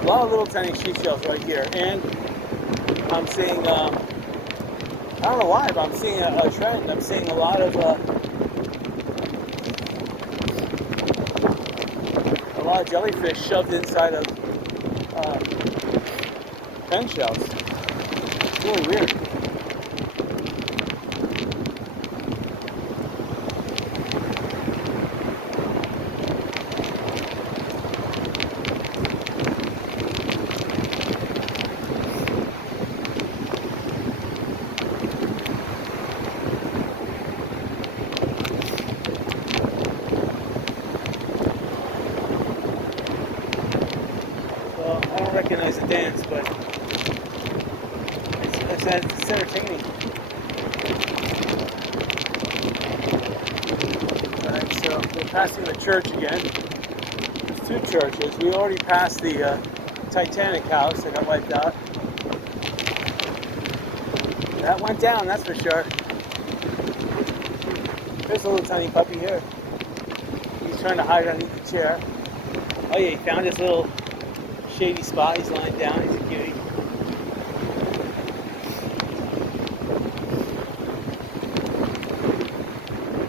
A lot of little tiny seashells right here, and I'm seeing, I don't know why, but I'm seeing a trend. I'm seeing a lot of jellyfish shoved inside of pen shells. It's really weird. I don't recognize the dance, but it's entertaining. Alright, so we're passing the church again. There's 2 churches. We already passed the Titanic house that got wiped out. That went down, that's for sure. There's a little tiny puppy here. He's trying to hide underneath the chair. Oh yeah, he found his little shady spot. He's lying down. He's a cutie.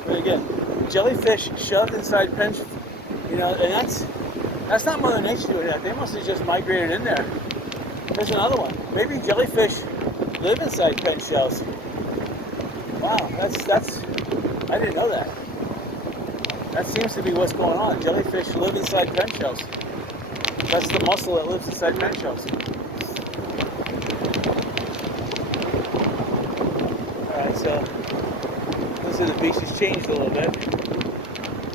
Really good. Jellyfish shoved inside pens, and that's not Mother Nature doing that. They must have just migrated in there. There's another one. Maybe jellyfish live inside pen shells. Wow, that's I didn't know that. That seems to be what's going on. Jellyfish live inside pen shells. That's the mussel that lives inside pen shells. Alright, so this is the beach has changed a little bit.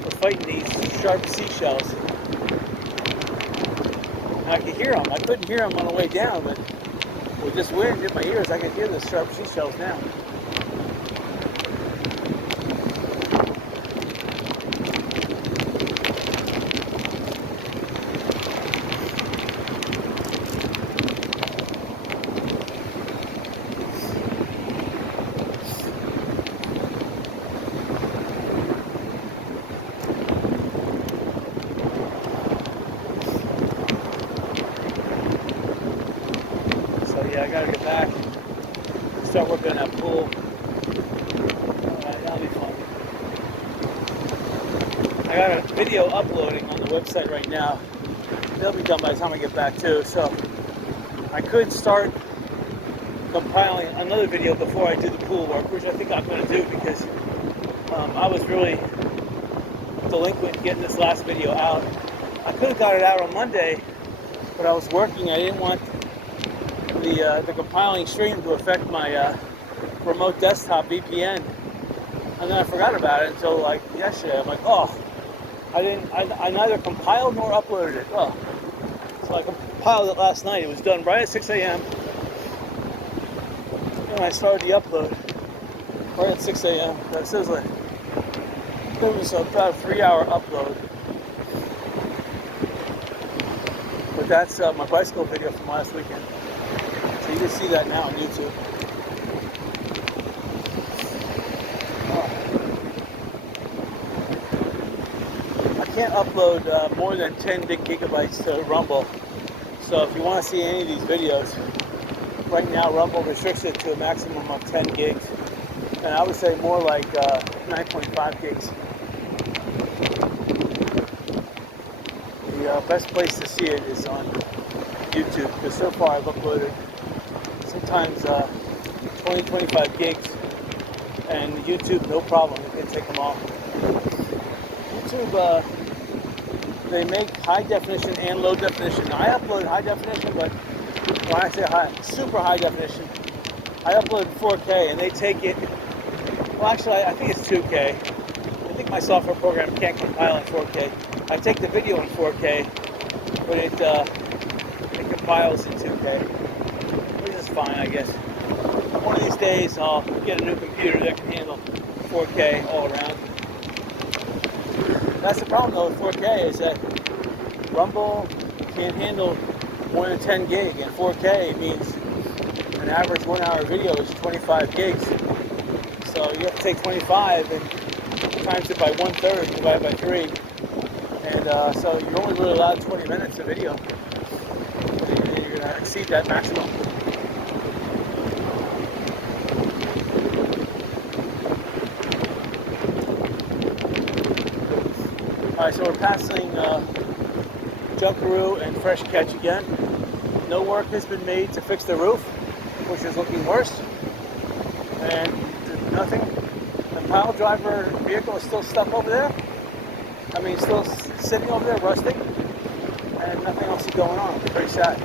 We're fighting these sharp seashells. And I could hear them. I couldn't hear them on the way down, but with this wind in my ears, I can hear the sharp seashells now. I gotta get back, start working on that pool. Alright, that'll be fun. I got a video uploading on the website right now. They'll be done by the time I get back too, so I could start compiling another video before I do the pool work, which I think I'm going to do because I was really delinquent in getting this last video out. I could have got it out on Monday, but I was working. I didn't want the compiling stream to affect my remote desktop VPN, and then I forgot about it until like yesterday. I'm like, oh, I neither compiled nor uploaded it. Oh, so I compiled it last night. It was done right at 6 a.m. and I started the upload right at 6 a.m. It says like it was about a 3-hour upload. But that's my bicycle video from last weekend. So you can see that now on YouTube. I can't upload more than 10 big gigabytes to Rumble. So if you want to see any of these videos, right now Rumble restricts it to a maximum of 10 gigs. And I would say more like 9.5 gigs. The best place to see it is on YouTube, because so far I've uploaded sometimes 20-25 gigs, and YouTube, no problem, you can take them off. YouTube, they make high definition and low definition. Now, I upload high definition, but when I say high, super high definition, I upload 4K and they take it, well actually I think it's 2K. I think my software program can't compile in 4K. I take the video in 4K, but it compiles in 2K, which is fine, I guess. One of these days, I'll get a new computer that can handle 4K all around. That's the problem, though, with 4K is that Rumble can't handle more than 10 gig, and 4K means an average 1-hour video is 25 gigs. So you have to take 25 and times it by 1/3, divided by 3. And so you're only really allowed 20 minutes of video. And you're going to exceed that maximum. Alright, so we're passing Junkaroo and Fresh Catch again. No work has been made to fix the roof, which is looking worse. And nothing. The pile driver vehicle is still stuck over there. I mean, still sitting over there, rusting, and nothing else is going on. It's pretty sad.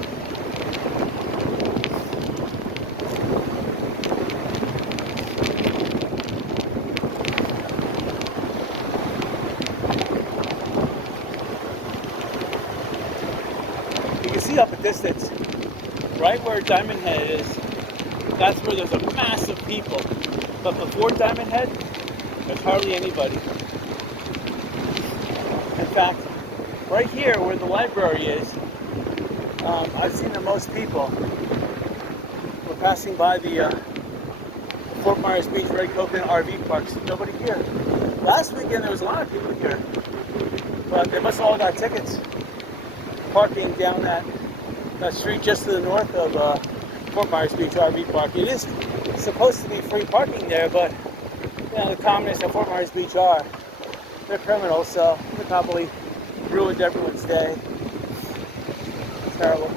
You can see up a distance, right where Diamond Head is, that's where there's a mass of people. But before Diamond Head, there's hardly anybody. In fact, right here where the library is, I've seen the most people. We're passing by the Fort Myers Beach Red Coconut RV parks. Nobody here. Last weekend there was a lot of people here, but they must have all got tickets. Parking down that street just to the north of Fort Myers Beach RV Park. It is supposed to be free parking there, but you know, the communists at Fort Myers Beach are. They're criminals, so they probably ruined everyone's day. It's terrible.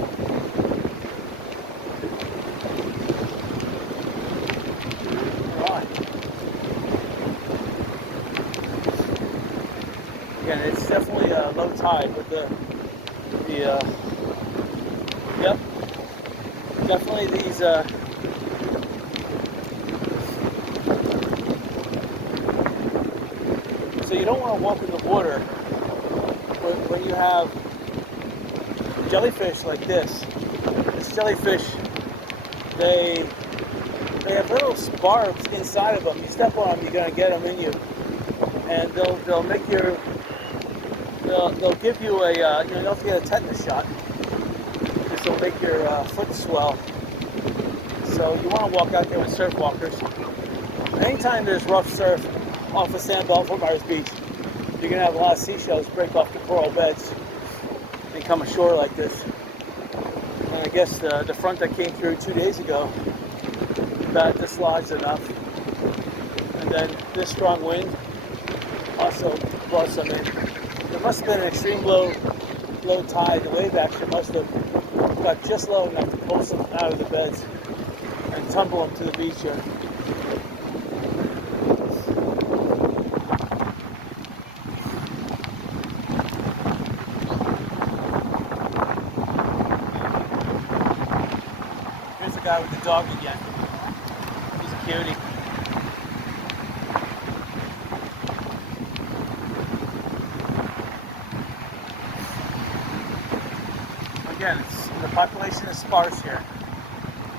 Right. Again, it's definitely a low tide with the yep, definitely these so you don't want to walk in the water when you have jellyfish like this. This jellyfish, they have little barbs inside of them. You step on them, you're gonna get them in you, and they'll make your they'll give you a you have to get a tetanus shot because they'll make your foot swell. So you want to walk out there with surf walkers. Anytime there's rough surf off of Sandbelt, Fort Myers Beach, you're going to have a lot of seashells break off the coral beds and come ashore like this. And I guess the front that came through 2 days ago got dislodged enough. And then this strong wind also brought some in. There must have been an extreme low tide. The wave action must have got just low enough to pull some out of the beds and tumble them to the beach here. Here's the guy with the dog again. He's a cutie. Again, the population is sparse here.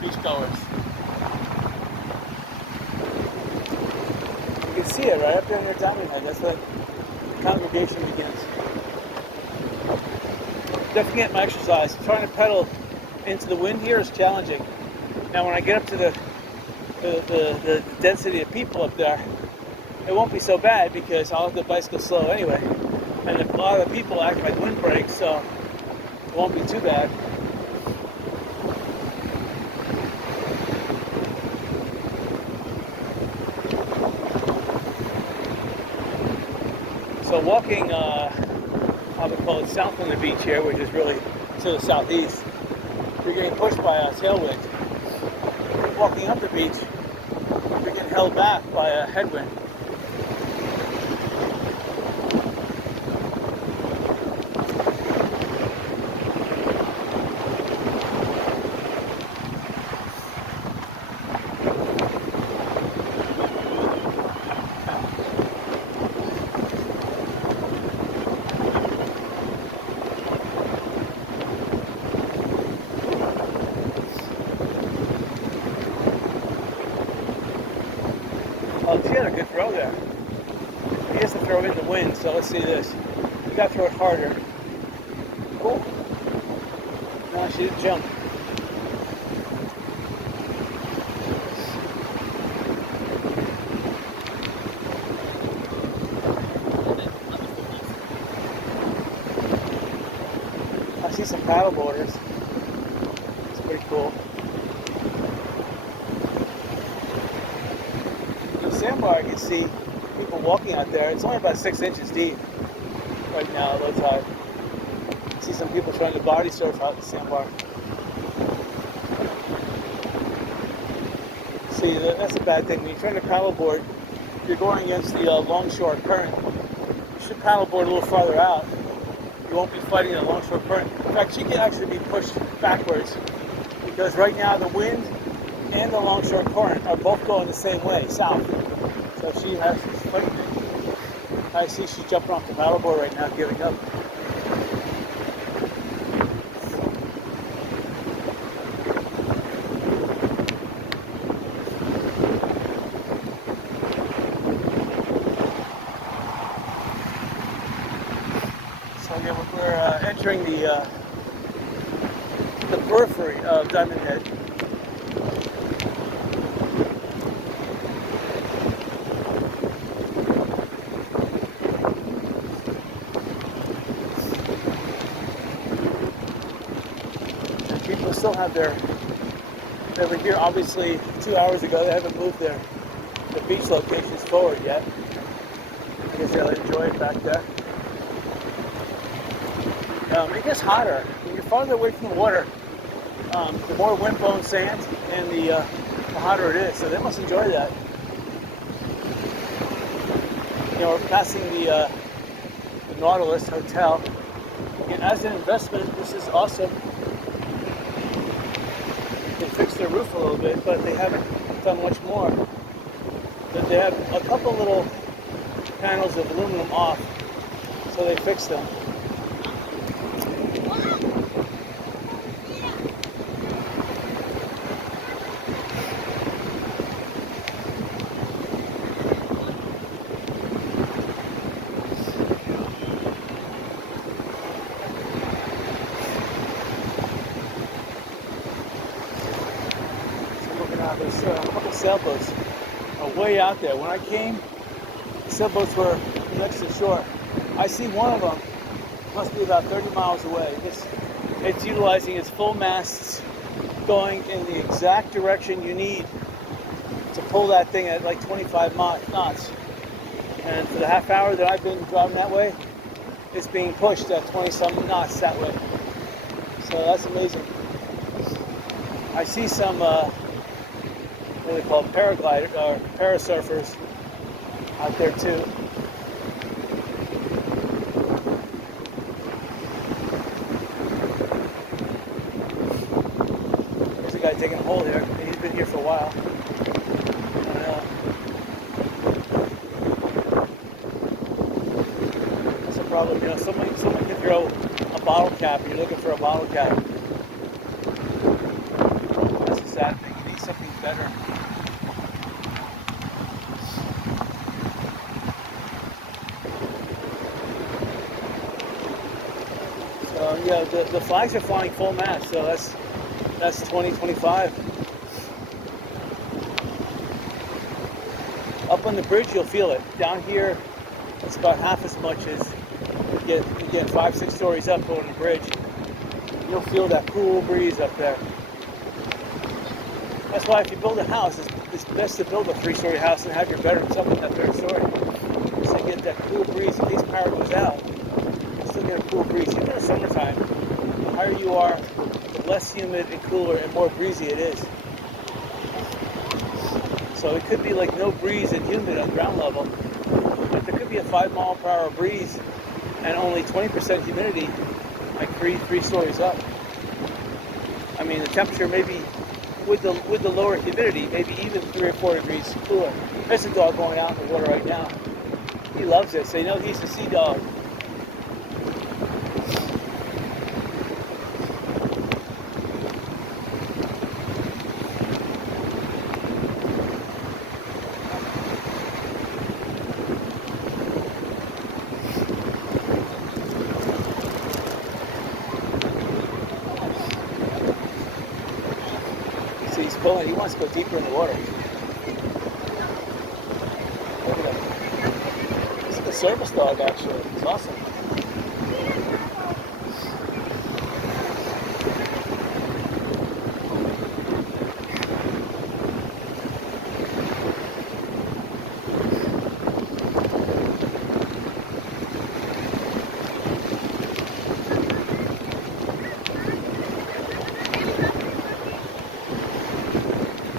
Beachgoers. You can see it right up there near Diamond Head. That's when the congregation begins. Definitely getting my exercise. Trying to pedal into the wind here is challenging. Now when I get up to the density of people up there, it won't be so bad because I'll have the bicycle slow anyway. And a lot of the people act like windbreaks, so it won't be too bad. So walking, I would call it south on the beach here, which is really to the southeast, you're getting pushed by a tailwind. Walking up the beach, you're getting held back by a headwind. Oh, she had a good throw there. He has to throw in the wind, so let's see this. You got to throw it harder. Cool. No, she didn't jump. I see some paddle boarders. It's pretty cool. Sandbar, I can see people walking out there. It's only about 6 inches deep right now at low tide. I see some people trying to body surf out the sandbar. See, that's a bad thing. When you're trying to paddleboard, you're going against the longshore current. You should paddleboard a little farther out. You won't be fighting the longshore current. In fact, you can actually be pushed backwards because right now the wind and the longshore current are both going the same way, south. So she's fighting it. I see she's jumping off the paddleboard right now, giving up. So yeah, we're entering the periphery of Diamond Head. People still have they were here obviously 2 hours ago. They haven't moved the beach locations forward yet. I guess they'll enjoy it back there. It gets hotter. When you're farther away from the water, the more wind-blown sand and the hotter it is. So they must enjoy that. You know, we're passing the Nautilus Hotel. And as an investment, this is awesome. They fixed their roof a little bit, but they haven't done much more. But they have a couple little panels of aluminum off, so they fixed them. There's a couple sailboats way out there. When I came, the sailboats were next to the shore. I see one of them, must be about 30 miles away. It It's utilizing its full masts, going in the exact direction you need to pull that thing at like 25 knots. And for the half hour that I've been driving that way, it's being pushed at 20-some knots that way. So that's amazing. I see some, what are they called, paragliders or parasurfers out there too. There's a guy taking a hold here. He's been here for a while. That's a problem. You know, someone can throw a bottle cap. You're looking for a bottle cap. That's a sad thing. You need something better. So yeah, the flags are flying full mast. So that's 2025. Up on the bridge, you'll feel it. Down here, it's about half as much as you get 5-6 stories up on the bridge. You'll feel that cool breeze up there. That's why if you build a house, it's best to build a 3-story house and have your bedrooms up in that 3rd story. So you get that cool breeze. In case power goes out, you still get a cool breeze. Even in the summertime, the higher you are, the less humid and cooler and more breezy it is. So it could be like no breeze and humid on ground level, but there could be a 5-mile-per-hour breeze and only 20% humidity, like three stories up. I mean, the temperature maybe with the lower humidity, maybe even 3 or 4 degrees cooler. There's a dog going out in the water right now. He loves it. So you know he's a sea dog. He's pulling. He wants to go deeper in the water. Look at that. This is a service dog, actually. It's awesome.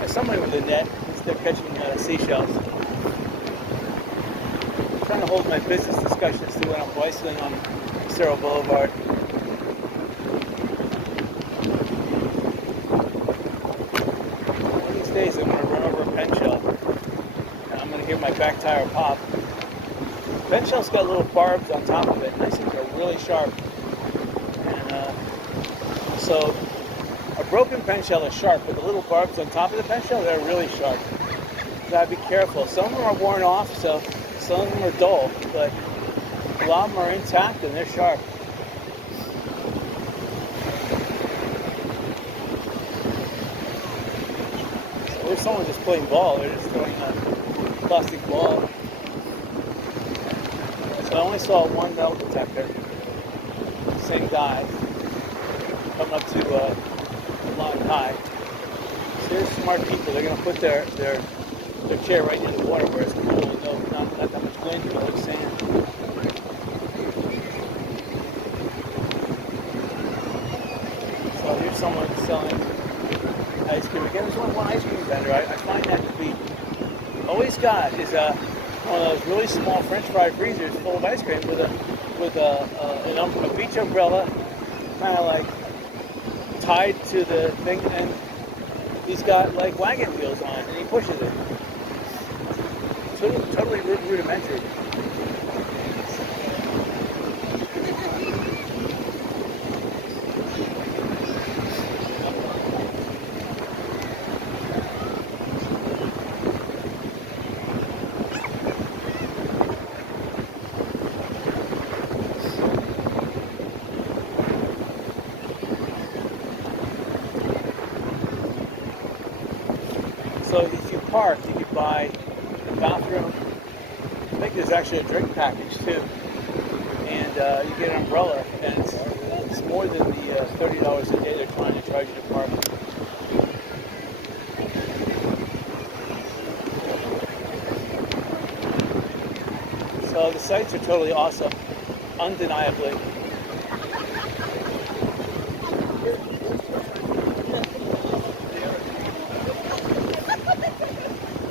Somebody with a net, they're catching seashells. I'm trying to hold my business discussions to when I'm bicycling on Cerro Boulevard. One of these days I'm going to run over a pen shell and I'm going to hear my back tire pop. Pen shell's got little barbs on top of it, and I think they're really sharp. And so a broken pen shell is sharp, but the little barbs on top of the pen shell, they're really sharp. You gotta be careful. Some of them are worn off, so some of them are dull, but a lot of them are intact and they're sharp. So there's someone just playing ball. They're just throwing a plastic ball. So I only saw one metal detector. Same guy coming up to Line High. So there's smart people. They're going to put their chair right in the water where it's cool and not that much wind, but like sand. So here's someone selling ice cream. Again, there's only one ice cream vendor. I find that to be always got is one of those really small French fry freezers full of ice cream with a beach umbrella, kind of like tied to the thing, and he's got like wagon wheels on it, and he pushes it. Totally rudimentary. So if you park, you could buy a bathroom. I think there's actually a drink package too, and you get an umbrella, and It's more than the $30 a day they're trying to charge you to park. So the sites are totally awesome, undeniably.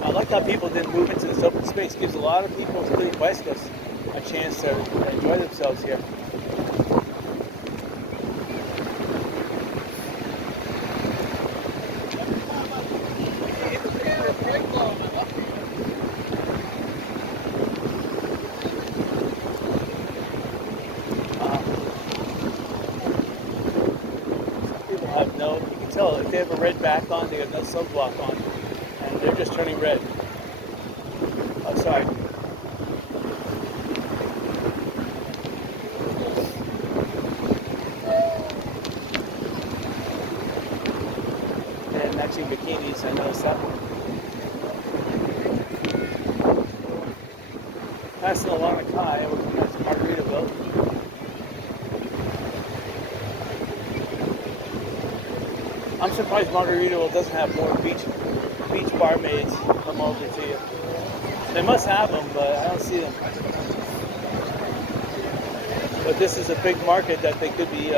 I like how people didn't move into this open space. It gives a lot of people, including bicyclists, a chance to enjoy themselves here. People have no, you can tell if they have a red back on, they have no sunblock on, and they're just turning red. Oh, sorry. And matching bikinis, I noticed that one. Passing along the Kai, we're coming out to Margaritaville. I'm surprised Margaritaville doesn't have more beach barmaids come over to you. They must have them, but I don't see them. But this is a big market that they could be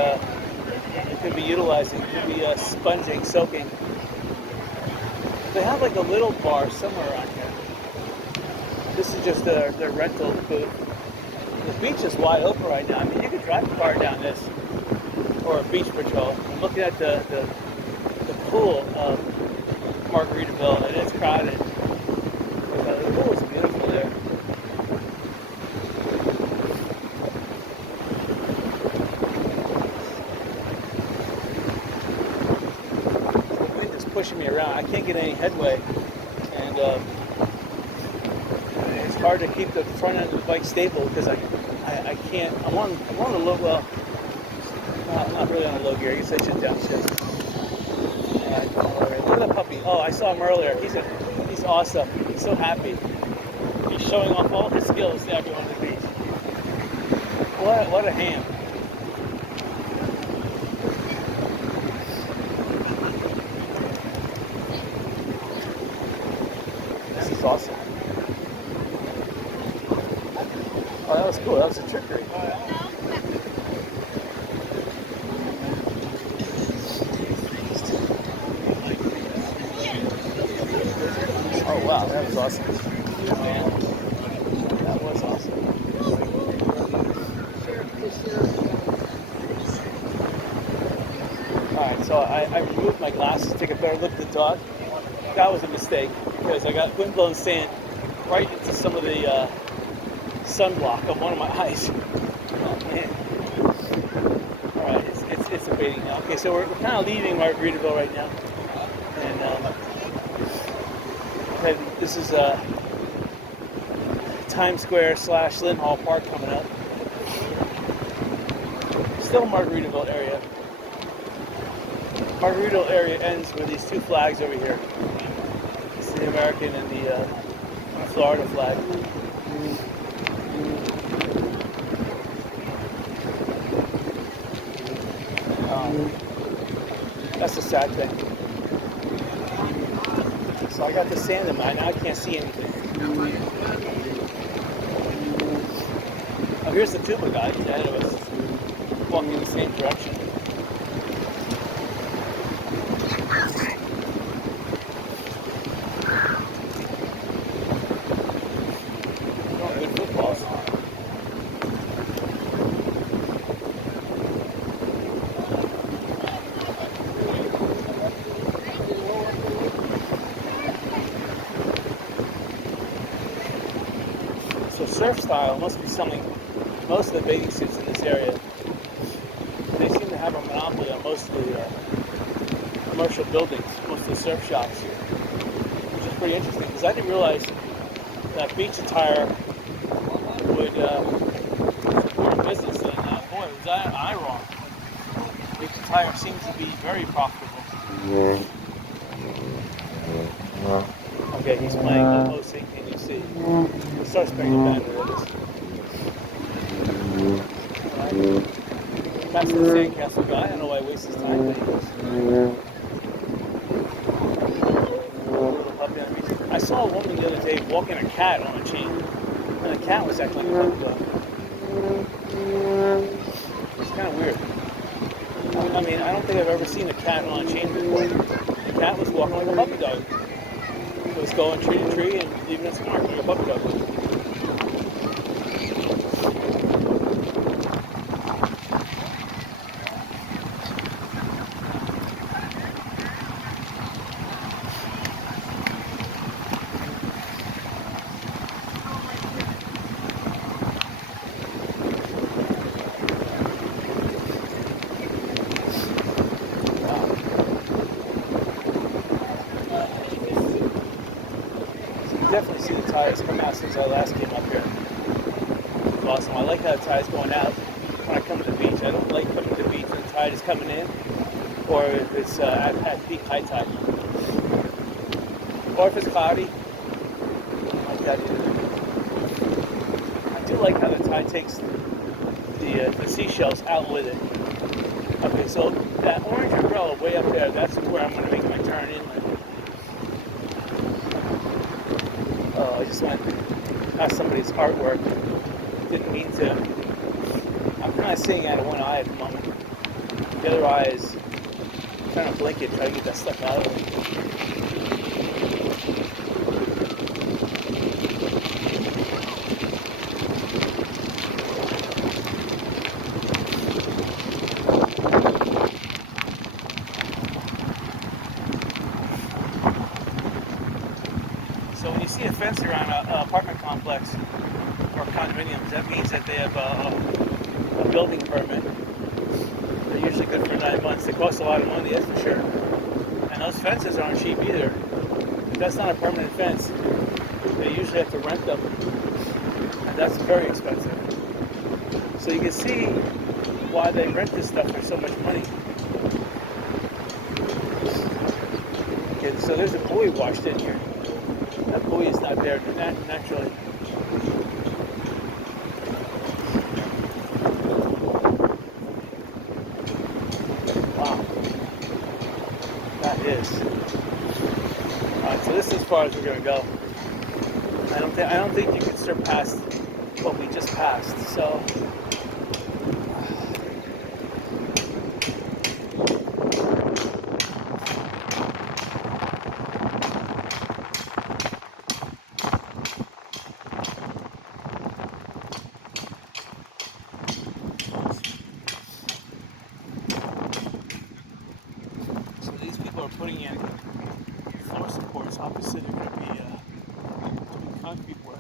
utilizing, could be sponging, soaking. They have like a little bar somewhere around here. This is just their rental booth. The beach is wide open right now. I mean, you could drive a car down this, or a beach patrol. I'm looking at the pool of Margaritaville, and it's crowded. The pool is beautiful there. The wind is pushing me around. I can't get any headway, and it's hard to keep the front end of the bike stable because I can't. I'm on a low. Well, I'm not really on a low gear. I guess I should downshift. Look at the puppy. Oh, I saw him earlier. He's awesome. He's so happy. He's showing off all his skills to everyone on the beach. What a ham. This is awesome. Oh, that was cool. That was a trickery. Oh wow, that was awesome. Man, that was awesome. Alright, so I removed my glasses to take a better look at the dog. That was a mistake because I got windblown sand right into some of the sunblock on one of my eyes. Oh man. Alright, it's abating now. Okay, so we're kind of leaving Margaritaville right now. And this is Times Square / Lynn Hall Park coming up. Still Margaritaville area. Margaritaville area ends with these two flags over here. It's the American and the Florida flag. That's the sad thing. So I got the sand in my eye, now I can't see anything. Oh, here's the tuba guy ahead of us, walking in the same direction. Oh, good footballs. So surf style must be something most of the bathing suits in this area. They seem to have a monopoly on most of the commercial buildings, most of the surf shops, which is pretty interesting because I didn't realize that beach attire would support a business, and boy, was I wrong. Beach attire seems to be very profitable. Okay, he's playing OC, can you see? It starts bringing back That's the sandcastle guy. I don't know why he wastes his time, but he does. Little puppy on the beach. I saw a woman the other day walking a cat on a chain, and the cat was acting like a puppy dog. It's kind of weird. I mean, I don't think I've ever seen a cat on a chain before. The cat was walking like a puppy dog. It was going tree to tree and leaving its mark like a puppy dog would. Definitely see the tides come out since I last came up here. It's awesome. I like how the tide's going out when I come to the beach. I don't like coming to the beach when the tide is coming in, or if it's at peak high tide, or if it's cloudy. Like that either. I do like how the tide takes the seashells out with it. Okay, so that orange umbrella way up there, that's where I'm going to make my turn inland. I just went past somebody's artwork. Didn't mean to. I'm kind of seeing out of one eye at the moment. The other eye is trying to blink it, try to get that stuff out of it. So when you see a fence around an apartment complex or condominiums, that means that they have a building permit. They're usually good for 9 months. They cost a lot of money, that's for sure. And those fences aren't cheap either. If that's not a permanent fence, they usually have to rent them. And that's very expensive. So you can see why they rent this stuff for so much money. Okay, so there's a buoy washed in here. That buoy is not there naturally. Wow. That is. Alright, so this is as far as we're gonna go. I don't think you can surpass what we just passed, so are putting in floor supports. Obviously, they're going to be doing concrete work.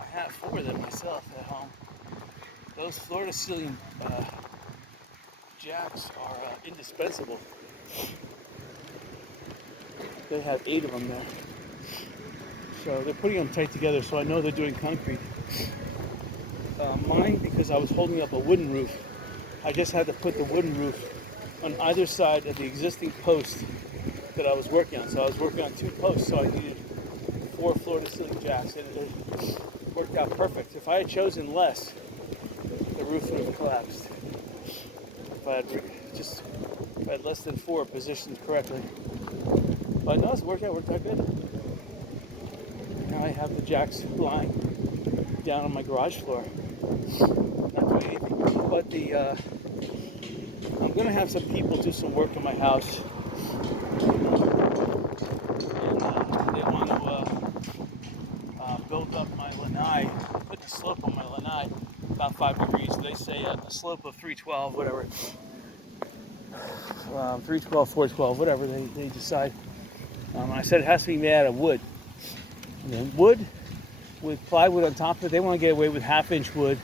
I have 4 of them myself at home. Those floor-to-ceiling jacks are indispensable. They have 8 of them there. So they're putting them tight together, so I know they're doing concrete. Mine, because I was holding up a wooden roof, I just had to put the wooden roof on either side of the existing post that I was working on. So I was working on 2 posts, so I needed 4 floor-to-ceiling jacks, and it worked out perfect. If I had chosen less, the roof would have collapsed. If I had less than 4 positioned correctly. But no, it worked out good. Now I have the jacks lying down on my garage floor. Not doing anything. But I'm gonna have some people do some work in my house, and they want to build up my lanai, put a slope on my lanai about 5 degrees. They say a slope of 312, whatever, 312, 412, whatever they decide. I said it has to be made out of wood. And then wood with plywood on top of it. They want to get away with half-inch wood.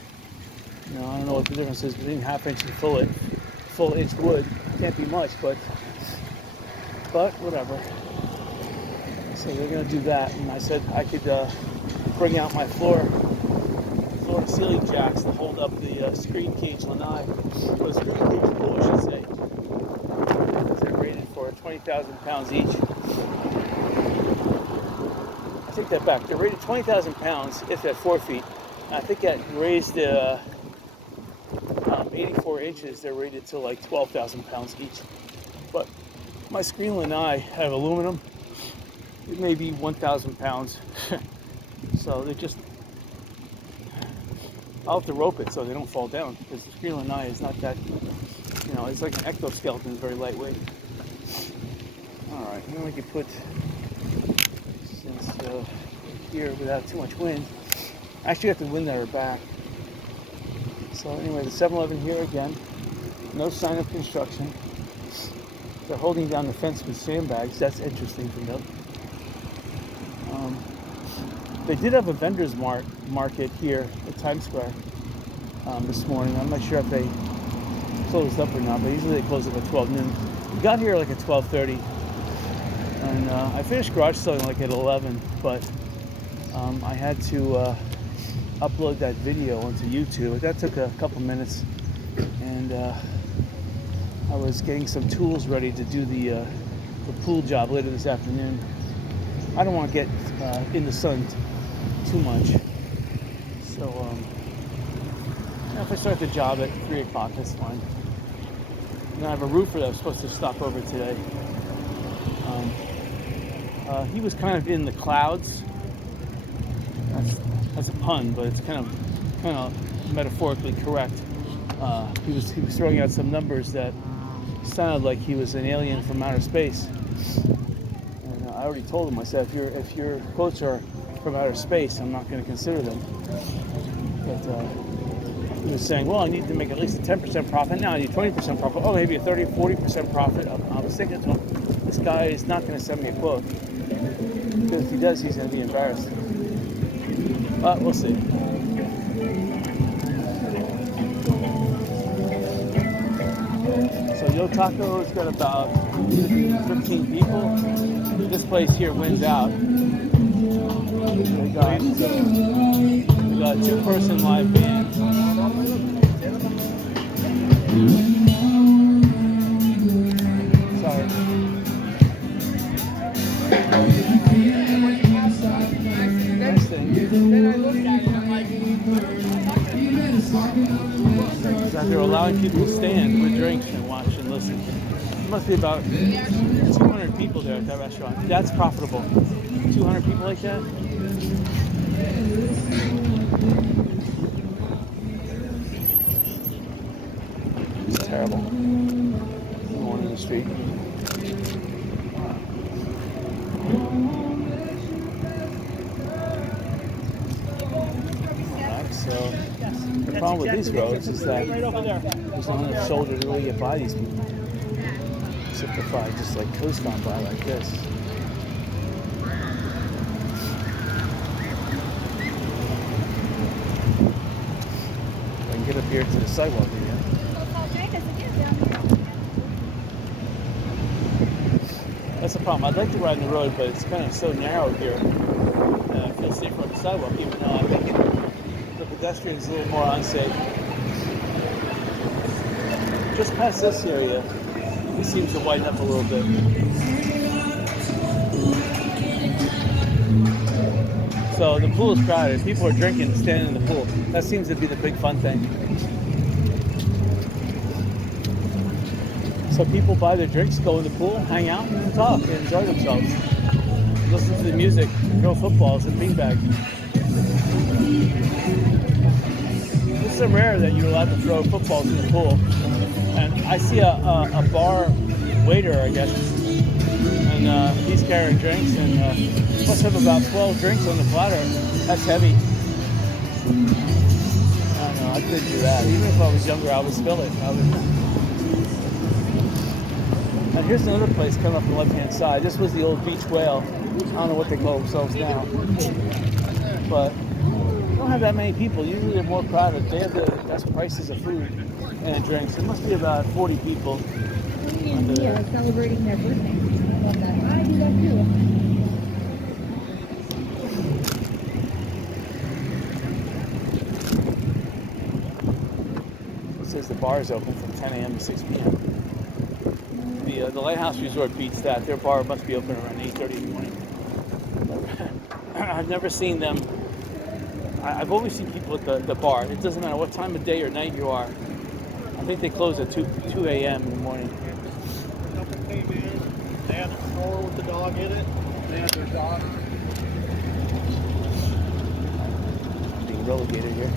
I don't know what the difference is between half-inch and full-inch wood. Can't be much, but whatever. So they're going to do that, and I said I could bring out my floor-to-ceiling jacks to hold up the screen cage lanai, or the screen cage pool, I should say. Because they're rated for 20,000 pounds each. I take that back. They're rated 20,000 pounds if they're 4 feet. I think at raised 84 inches, they're rated to like 12,000 pounds each. But my screen lanai have aluminum. It may be 1,000 pounds. So they're just, I'll have to rope it so they don't fall down, because the screen lanai is not that, it's like an exoskeleton, it's very lightweight. All right, then we can put, since here without too much wind. I actually got the wind at our back. So anyway, the 7-Eleven here again. No sign of construction. They're holding down the fence with sandbags. That's interesting to note. They did have a vendor's market here at Times Square this morning. I'm not sure if they closed up or not, but usually they close up at 12 noon. We got here like at 12:30, and I finished garage selling like at 11, but I had to upload that video onto YouTube. That took a couple minutes, and I was getting some tools ready to do the pool job later this afternoon. I don't want to get in the sun too much, so if I start the job at 3 o'clock, that's fine. And I have a roofer that was supposed to stop over today. He was kind of in the clouds. That's a pun, but it's kind of metaphorically correct. He was throwing out some numbers that sounded like he was an alien from outer space. And I already told him, I said, if your quotes are from outer space, I'm not going to consider them. But he was saying, well, I need to make at least a 10% profit. Now I need 20% profit. Oh, maybe a 30, 40% profit. I was thinking to him, this guy is not going to send me a quote. Because if he does, he's going to be embarrassed. But we'll see. So Yo Taco's got about 15 people. This place here wins out. We got a 2-person live band. Sorry. Nice thing. They're allowing people to stand with drinks and watch and listen. There must be about 200 people there at that restaurant. That's profitable. 200 people like that? It's terrible. Going in the street. So the problem with these roads is that there's not enough shoulder to really get by these people. Except if I just like coast on by like this. I can get up here to the sidewalk again. That's the problem. I'd like to ride on the road, but it's kind of so narrow here. I feel safer on the sidewalk, even though I think the pedestrian's a little more unsafe. Just past this area, it seems to widen up a little bit. So the pool is crowded. People are drinking and standing in the pool. That seems to be the big fun thing. So people buy their drinks, go in the pool, hang out, and talk, and enjoy themselves. Listen to the music, throw footballs and beanbags. It's so rare that you're allowed to throw footballs in the pool. And I see a bar waiter, I guess, and he's carrying drinks, and must have about 12 drinks on the platter. That's heavy. I don't know, I couldn't do that. Even if I was younger, I would spill it. And here's another place coming up on the left-hand side. This was the old Beach Whale. I don't know what they call themselves now. But they don't have that many people. Usually they're more crowded. They have the best prices of food and drinks. There must be about 40 people. Yeah, celebrating their birthday. I love that. I do that too. It says the bar is open from 10 a.m. to 6 p.m. The Lighthouse Resort beats that. Their bar must be open around 8:30 in the morning. I've never seen them I've always seen people at the bar. It doesn't matter what time of day or night you are. I think they close at 2 a.m. in the morning. A couple came in. They had their stroller with the dog in it. They had their daughter. Being relegated here.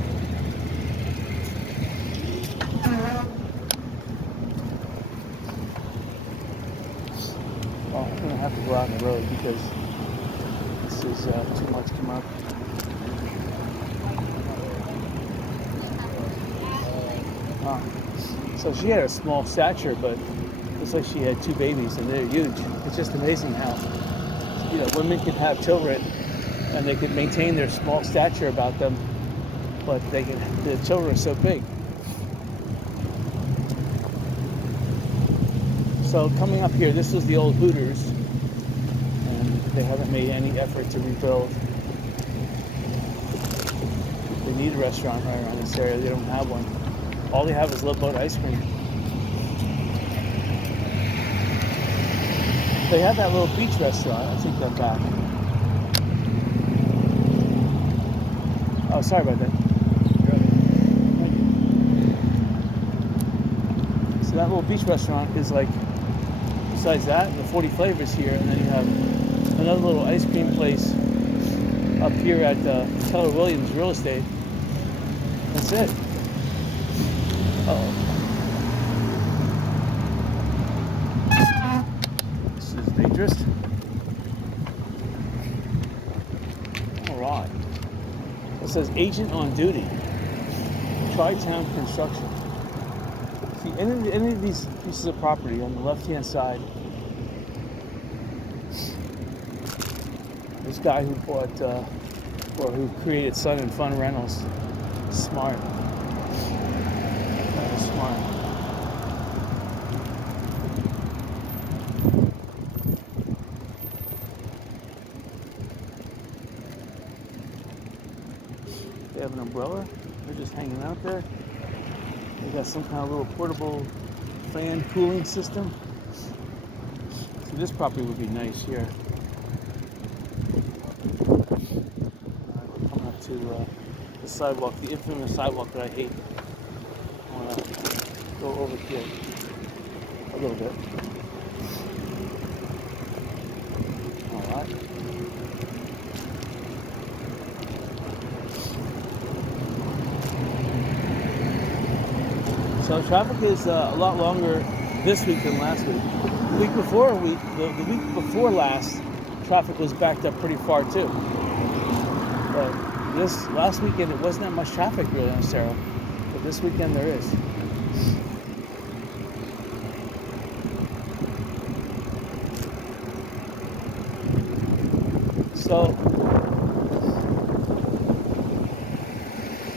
Well, I'm gonna have to go out on the road because this is too much to mark. So she had a small stature, but looks like she had 2 babies, and they're huge. It's just amazing how, women can have children, and they can maintain their small stature about them, but the children are so big. So coming up here, this was the old Hooters, and they haven't made any effort to rebuild. They need a restaurant right around this area. They don't have one. All they have is Love Boat ice cream. They have that little beach restaurant. I think they're back. Oh, sorry about that. So that little beach restaurant is like, besides that, the 40 Flavors here, and then you have another little ice cream place up here at Keller Williams Real Estate. That's it. Uh-oh. This is dangerous. All right. It says agent on duty. Tri-Town Construction. See, any of these pieces of property on the left-hand side, this guy who bought, or who created Sun and Fun Rentals, smart. That is smart. They have an umbrella. They're just hanging out there. They got some kind of little portable fan cooling system. So this property would be nice here. We're coming up to the sidewalk, the infamous sidewalk that I hate. I want to go over here a little bit. All right. So traffic is a lot longer this week than last week. The week before last, traffic was backed up pretty far too. But this last weekend, it wasn't that much traffic really on Cerro. But this weekend there is. So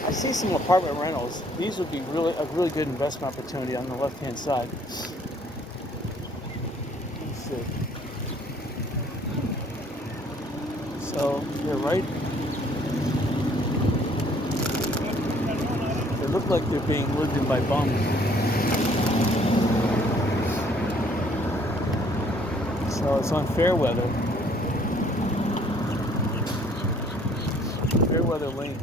I see some apartment rentals. These would be a really good investment opportunity on the left-hand side. Let's see. So they're right. They look like they're being lived in by bums. So it's on Fairweather. Fairweather Lane.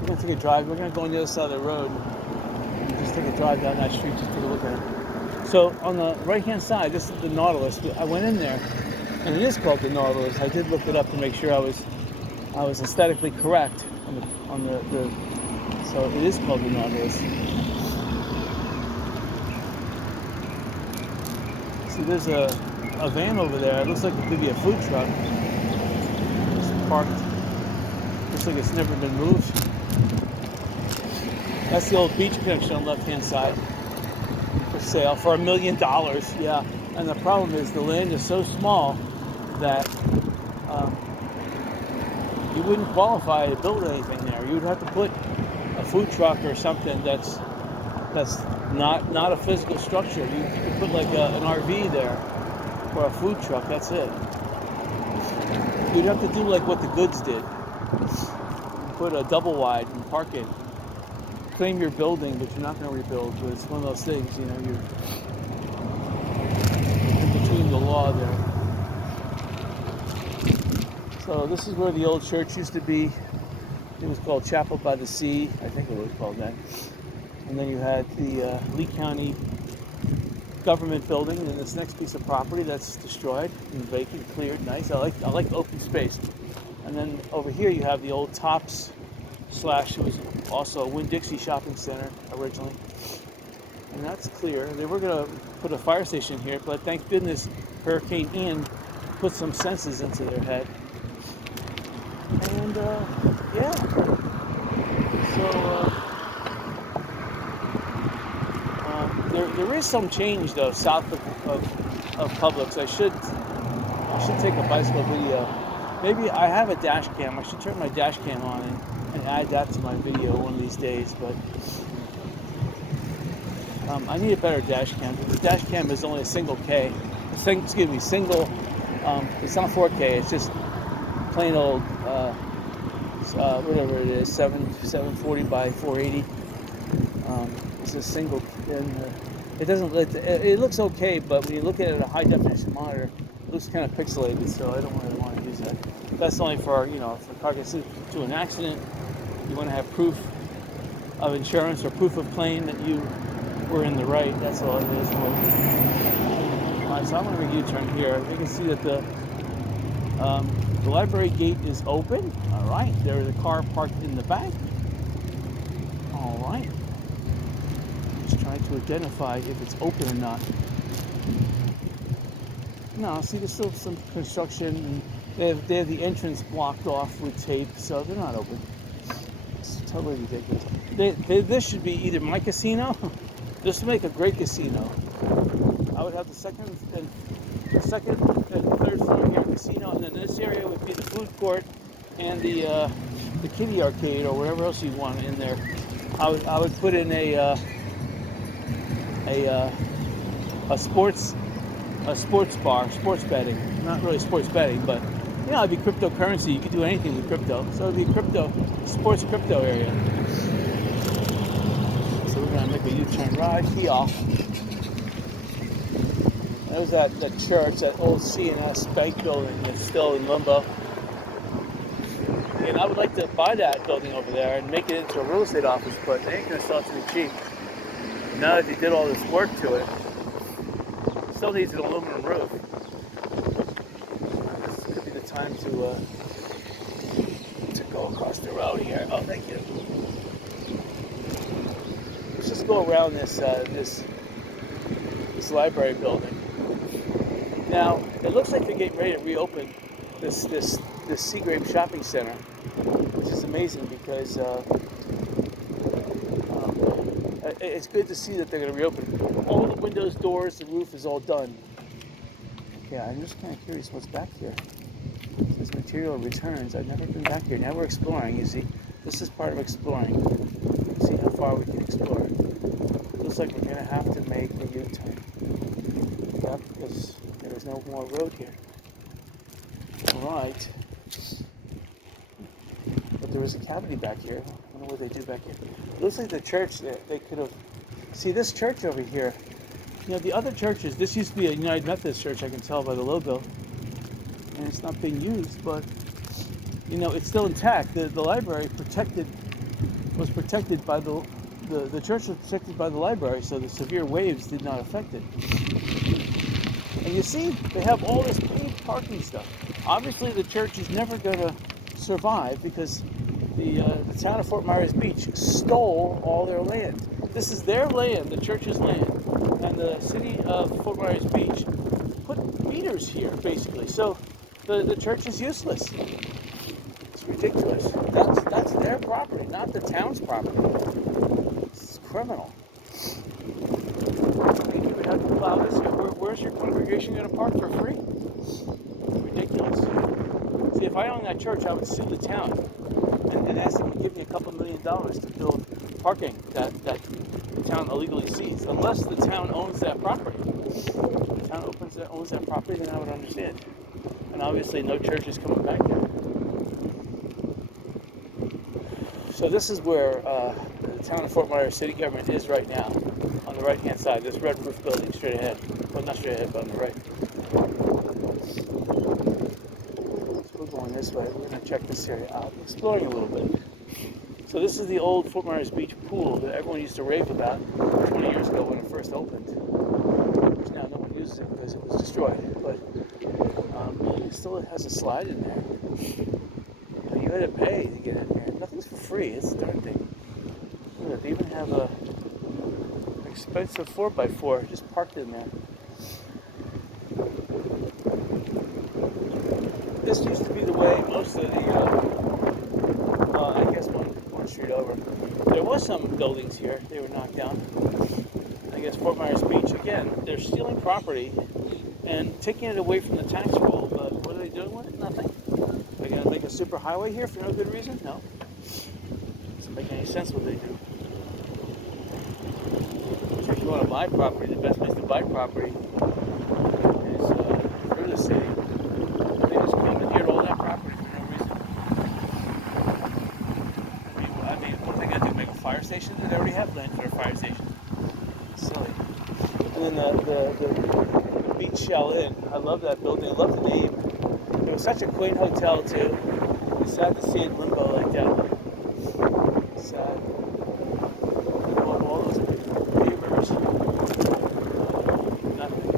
We're going to take a drive. We're going to go on the other side of the road and just take a drive down that street, just take a look at it. So on the right-hand side, this is the Nautilus. I went in there, and it is called the Nautilus. I did look it up to make sure I was aesthetically correct on the so it is called the Nautilus. See, there's a van over there. It looks like it could be a food truck. It's parked. Looks like it's never been moved. That's the old beach connection on the left-hand side for sale for $1 million. Yeah, and the problem is the land is so small that you wouldn't qualify to build anything there. You would have to put a food truck or something that's not a physical structure. You could put like an RV there or a food truck. That's it. You'd have to do like what the Goods did. Put a double wide and park it. Claim your building, but you're not going to rebuild. But it's one of those things, you're in between the law there. So this is where the old church used to be. It was called Chapel by the Sea. I think it was called that. And then you had the Lee County government building, and this next piece of property that's destroyed and vacant, cleared, nice. I like open space. And then over here you have the old Tops slash, it was also a Winn-Dixie shopping center originally. And that's clear. They were gonna put a fire station here, but thank goodness Hurricane Ian put some senses into their head. And yeah, so there is some change though south of Publix. I should take a bicycle video. Maybe I have a dash cam. I should turn my dash cam on and add that to my video one of these days. But I need a better dash cam. The dash cam is only a single K. Single. It's not 4K. It's just plain old whatever it is, 740 by 480. It's a single, and it doesn't. It looks okay, but when you look at it at a high definition monitor, it looks kind of pixelated. So I don't really want to use that. That's only for if the car gets into an accident, you want to have proof of insurance or proof of claim that you were in the right. That's all it is for. Alright, so I'm going to make a U-turn here. You can see that the library gate is open. All right, there is a car parked in the back. All right. Just trying to identify if it's open or not. No, see, there's still some construction, and they have the entrance blocked off with tape, so they're not open. It's totally ridiculous. This should be either my casino. This would make a great casino. I would have the second and third floor here casino, and then this area would be the food court and the kiddie arcade or whatever else you want in there. I would put in a sports bar, sports betting. Not really sports betting, but it'd be cryptocurrency. You could do anything with crypto. So it'd be sports crypto area. So we're gonna make a U-turn right here. There's that church, that old C&S bank building that's still in limbo. And I would like to buy that building over there and make it into a real estate office, but they ain't gonna sell it to me cheap. Now that they did all this work to it, still needs an aluminum roof. This could be the time to go across the road here. Oh, thank you. Let's just go around this library building. Now, it looks like they're getting ready to reopen this Seagrape shopping center, which is amazing because it's good to see that they're going to reopen. All the windows, doors, the roof is all done. Yeah, I'm just kind of curious what's back here. This material returns. I've never been back here. Now we're exploring, you see. This is part of exploring. See how far we can explore. Looks like we're going to have to make a U-turn. Yep, because there's no more road here. Alright. But there is a cavity back here. I don't know what they do back here. It looks like the church, they could have... See, this church over here, the other churches, this used to be a United Methodist church, I can tell by the logo. And it's not being used, but, it's still intact. The library was protected by the church was protected by the library, so the severe waves did not affect it. And you see, they have all this paved parking stuff. Obviously, the church is never going to survive because the town of Fort Myers Beach stole all their land. This is their land, the church's land, and the city of Fort Myers Beach put meters here, basically. So the church is useless. It's ridiculous. That's their property, not the town's property. It's criminal. Think you would have to plow this? Where's your congregation going to park for free? Ridiculous. See, if I owned that church, I would sue the town and ask them to give me $2 million to build parking that the town illegally seized, unless the town owns that property. If the town owns that property, then I would understand. And obviously, no church is coming back there. So this is where the town of Fort Myers city government is right now, on the right-hand side. This red roof building straight ahead. Well, not straight ahead, but on the right. So we're going this way. We're going to check this area out. Exploring a little bit. So this is the old Fort Myers Beach pool that everyone used to rave about 20 years ago when it first opened. Which now no one uses it because it was destroyed. But it still has a slide in there. You had to pay to get in there. Nothing's for free. It's a darn thing. Look, they even have a expensive 4x4 just parked in there. This used to be the way most of the, I guess one street over. There was some buildings here. They were knocked down. I guess Fort Myers Beach, again, they're stealing property and taking it away from the tax roll. But what are they doing with it? Nothing. Are they going to make a super highway here for no good reason? No. Doesn't make any sense what they do. So if you want to buy property, the best place to buy property is through the city. They just commandeered all that property for no reason. I mean, what are they going to do? Make a fire station? They already have land for a fire station. It's silly. And then the Beach Shell Inn. I love that building. I love the name. It was such a quaint hotel too. It's sad to see it in limbo like that. Sad. All those neighbors. Nothing.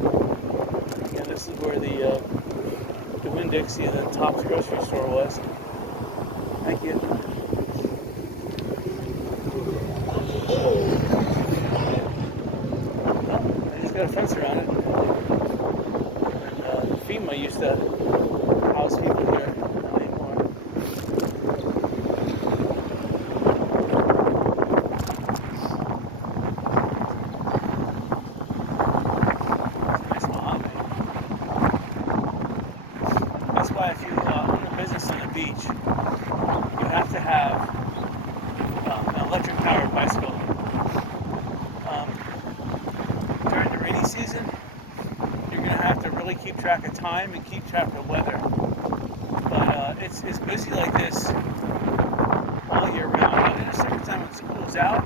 And this is where the Winn-Dixie and the Tops grocery store was. Thank you. I just got a fence around it. And FEMA used to house people here. Not anymore. It's nice mahogany. That's why if you own a business on the beach, you have to have an electric-powered bicycle. During the rainy season, you're going to have to really keep track of time and keep track of weather. But it's busy like this all year round. In the summertime when school is out,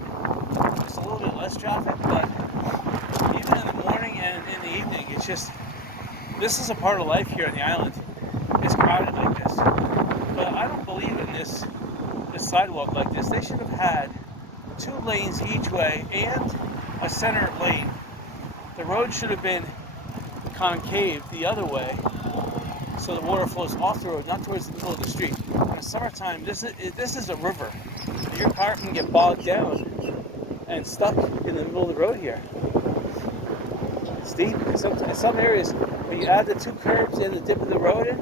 there's a little bit less traffic, but even in the morning and in the evening, it's just, this is a part of life here on the island. It's crowded like this. But I don't believe in this sidewalk like this. They should have had 2 lanes each way and a center lane. The road should have been concave the other way so the water flows off the road, not towards the middle of the street. In the summertime, this is a river. Your car can get bogged down and stuck in the middle of the road here. It's deep. In some areas, when you add the 2 curbs and the dip of the road in,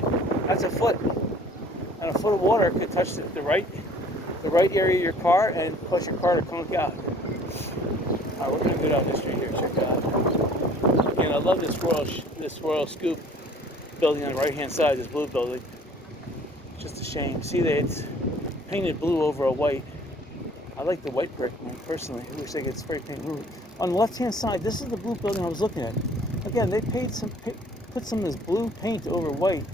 that's a foot. And a foot of water could touch the right area of your car and cause your car to conk out. All right, we're going to go down this street here. Check it out. Again, I love this Royal Scoop building on the right-hand side, this blue building. It's just a shame. See, it's painted blue over a white. I like the white brick, man, personally. I wish they could spray paint blue. On the left-hand side, this is the blue building I was looking at. Again, they put some of this blue paint over white.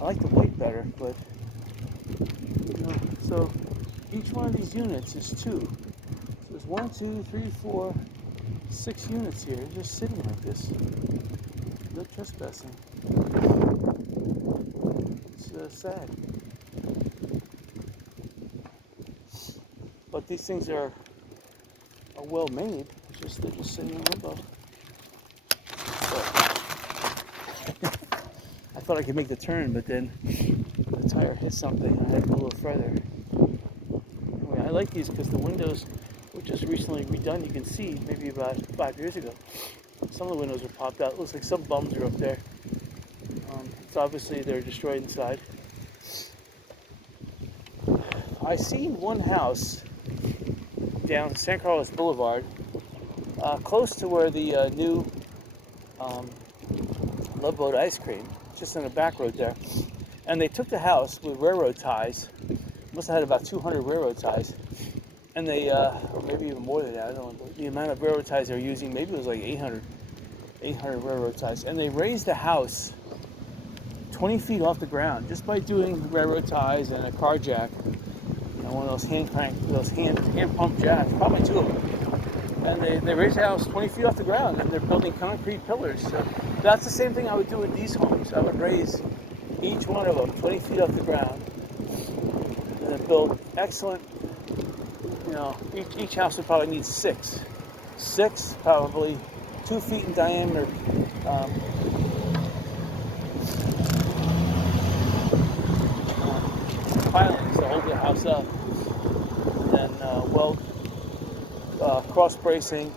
I like the white better, but so each one of these units is 2. So there's 1, 2, 3, 4, 6 units here, just sitting like this. No trespassing. It's sad. But these things are well made. They're just sitting in limbo. I thought I could make the turn, but then the tire hit something. I had to go a little further. Anyway, I like these because the windows were just recently redone. You can see maybe about 5 years ago. Some of the windows are popped out. It looks like some bums are up there. So obviously they're destroyed inside. I seen one house down San Carlos Boulevard, close to where the new Love Boat ice cream, just on the back road there. And they took the house with railroad ties. Must have had about 200 railroad ties. And they, or maybe even more than that, I don't know. The amount of railroad ties they were using, maybe it was like 800 railroad ties. And they raised the house 20 feet off the ground just by doing railroad ties and a car jack. And one of those hand pump jacks, probably 2 of them. And they raised the house 20 feet off the ground, and they're building concrete pillars. So that's the same thing I would do with these homes. I would raise each one of them 20 feet off the ground, and then built, excellent. You know, each house would probably need six, probably 2 feet in diameter. Pilings to hold the house up, and then cross bracing,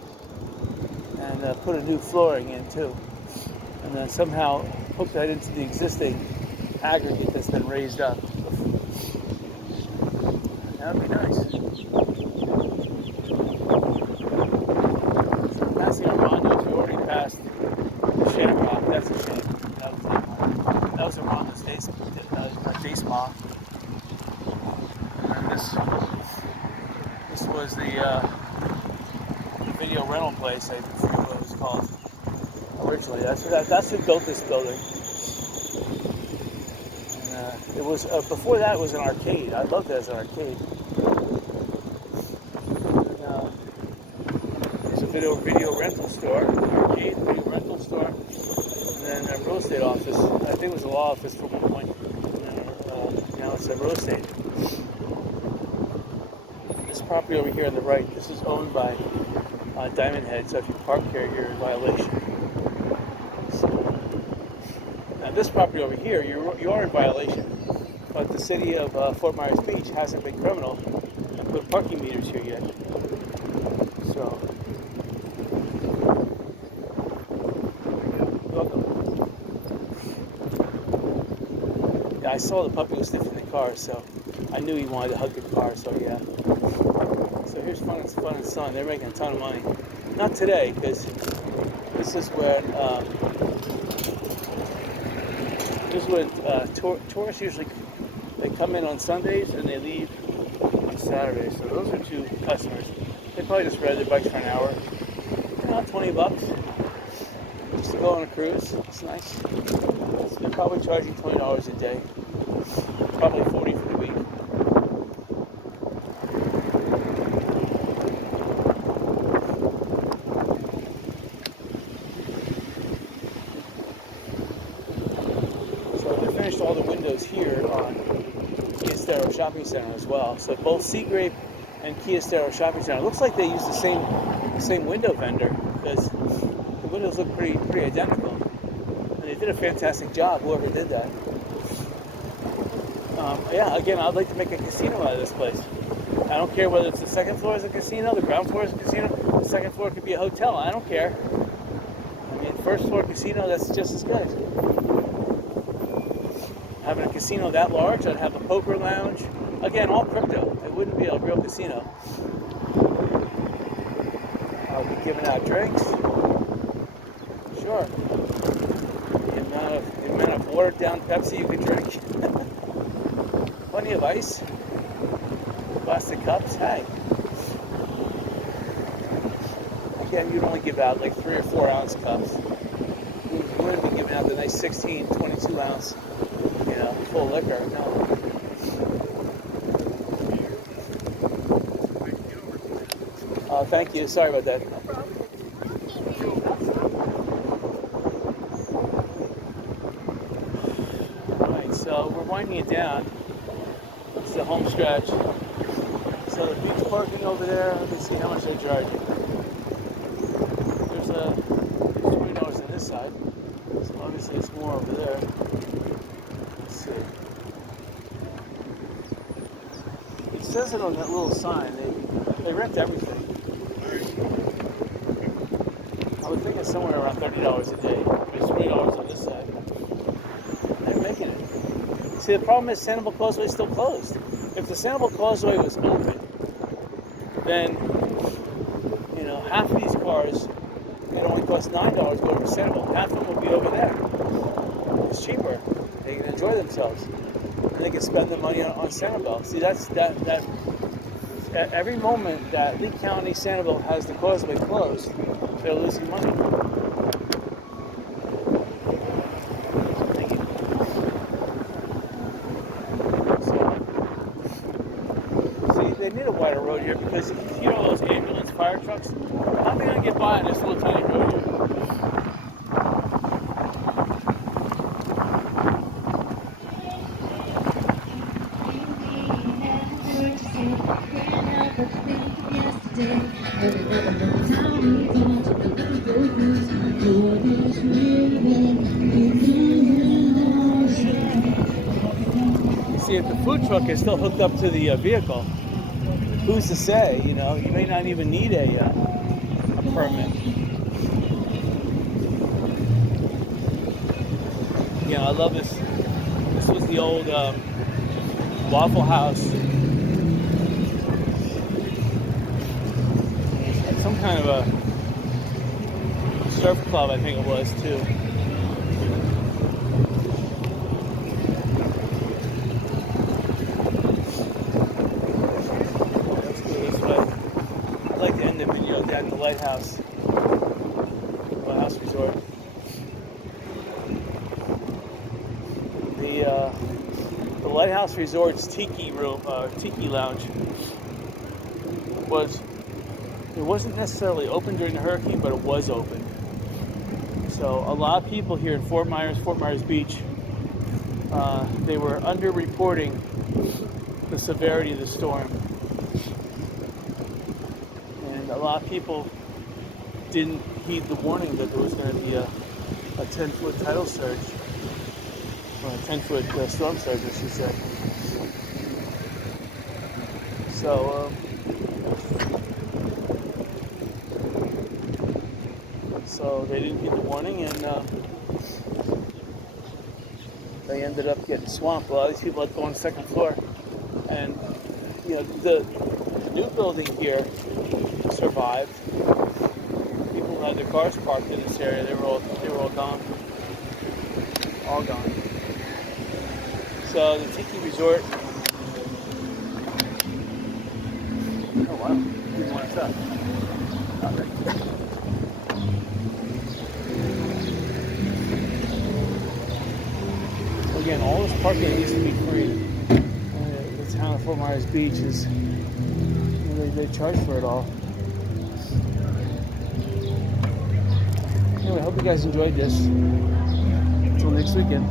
and put a new flooring in too, and then somehow hook that into the existing aggregate that's been raised up. That would be nice. So passing Armando's, we already passed Shamrock. That's a shame. That was Armando's Days Mall. And this was the video rental place. I forget what it was called originally. That's who built this building. And it was before that it was an arcade. I loved it as an arcade. There's a video rental store, arcade, video rental store, and then a real estate office. I think it was a law office for one point. And, now it's a real estate. This property over here on the right, this is owned by Diamond Head, so if you park here, you're in violation. So, now this property over here, you are in violation, but the city of Fort Myers Beach hasn't been criminal and put parking meters here yet. So, welcome. Yeah, I saw the puppy was sniffing the car, so I knew he wanted to hug the car, so yeah. So here's Fun and Sun. They're making a ton of money. Not today, because this is where tourists usually, they come in on Sundays and they leave on Saturdays. So those are two customers. They probably just ride their bikes for an hour. About $20 just to go on a cruise. It's nice. So they're probably charging $20 a day. Probably $40 for the week. All the windows here on Kiastero Shopping Center as well. So both Seagrape and Kiastero Shopping Center. It looks like they use the same window vendor because the windows look pretty identical. And they did a fantastic job, whoever did that. Yeah, again, I'd like to make a casino out of this place. I don't care whether it's the second floor is a casino, the ground floor is a casino, the second floor could be a hotel. I don't care. I mean, first floor casino, that's just as good. Having a casino that large, I'd have a poker lounge. Again, all crypto. It wouldn't be a real casino. I'll be giving out drinks. Sure. The amount of watered down Pepsi you could drink. Plenty of ice. Plastic cups. Hey. Again, you'd only give out like 3 or 4 ounce cups. We wouldn't be giving out the nice 16, 22 ounce. Full liquor, no. Oh, thank you. Sorry about that. Alright, so we're winding it down. It's the home stretch. So the beach parking over there, let me see how much they're charging. There's $20 on this side. So obviously it's more over there. It says it on that little sign. They rent everything. I would think it's somewhere around $30 a day. There's $20 on this side. They're making it. See, the problem is Sanibel Causeway is still closed. If the Sanibel Causeway was open, then half of these cars, it only costs $9 to go over Sanibel. Half of them would be over there. It's cheaper. They can enjoy themselves. And they can spend the money on Sanibel. See, that's that. At every moment that Lee County Sanibel has the causeway closed, they're losing money. Thank you. So, see, they need a wider road here because you hear all those ambulance fire trucks. How are they going to get by on this little tiny road here? See, if the food truck is still hooked up to the vehicle, who's to say? You know, you may not even need a permit. Yeah, I love this. This was the old Waffle House. Some kind of a surf club, I think it was, too. Let's go this way. I'd like to end the video down at the Lighthouse Resort. The Lighthouse Resort's tiki room, tiki lounge, it wasn't necessarily open during the hurricane, but it was open. So a lot of people here in Fort Myers Beach, they were underreporting the severity of the storm, and a lot of people didn't heed the warning that there was going to be a 10-foot tidal surge. Or a 10-foot storm surge, I should say. So they didn't heed the warning, and they ended up getting swamped. A lot of these people had to go on the second floor, and you know the new building here survived. People who had their cars parked in this area, they were all gone, all gone. So the Tiki Resort. Oh wow! Didn't want to stop. Again, all this parking needs to be free. The town of Fort Myers Beach is, they charge for it all. Anyway, I hope you guys enjoyed this. Until next weekend.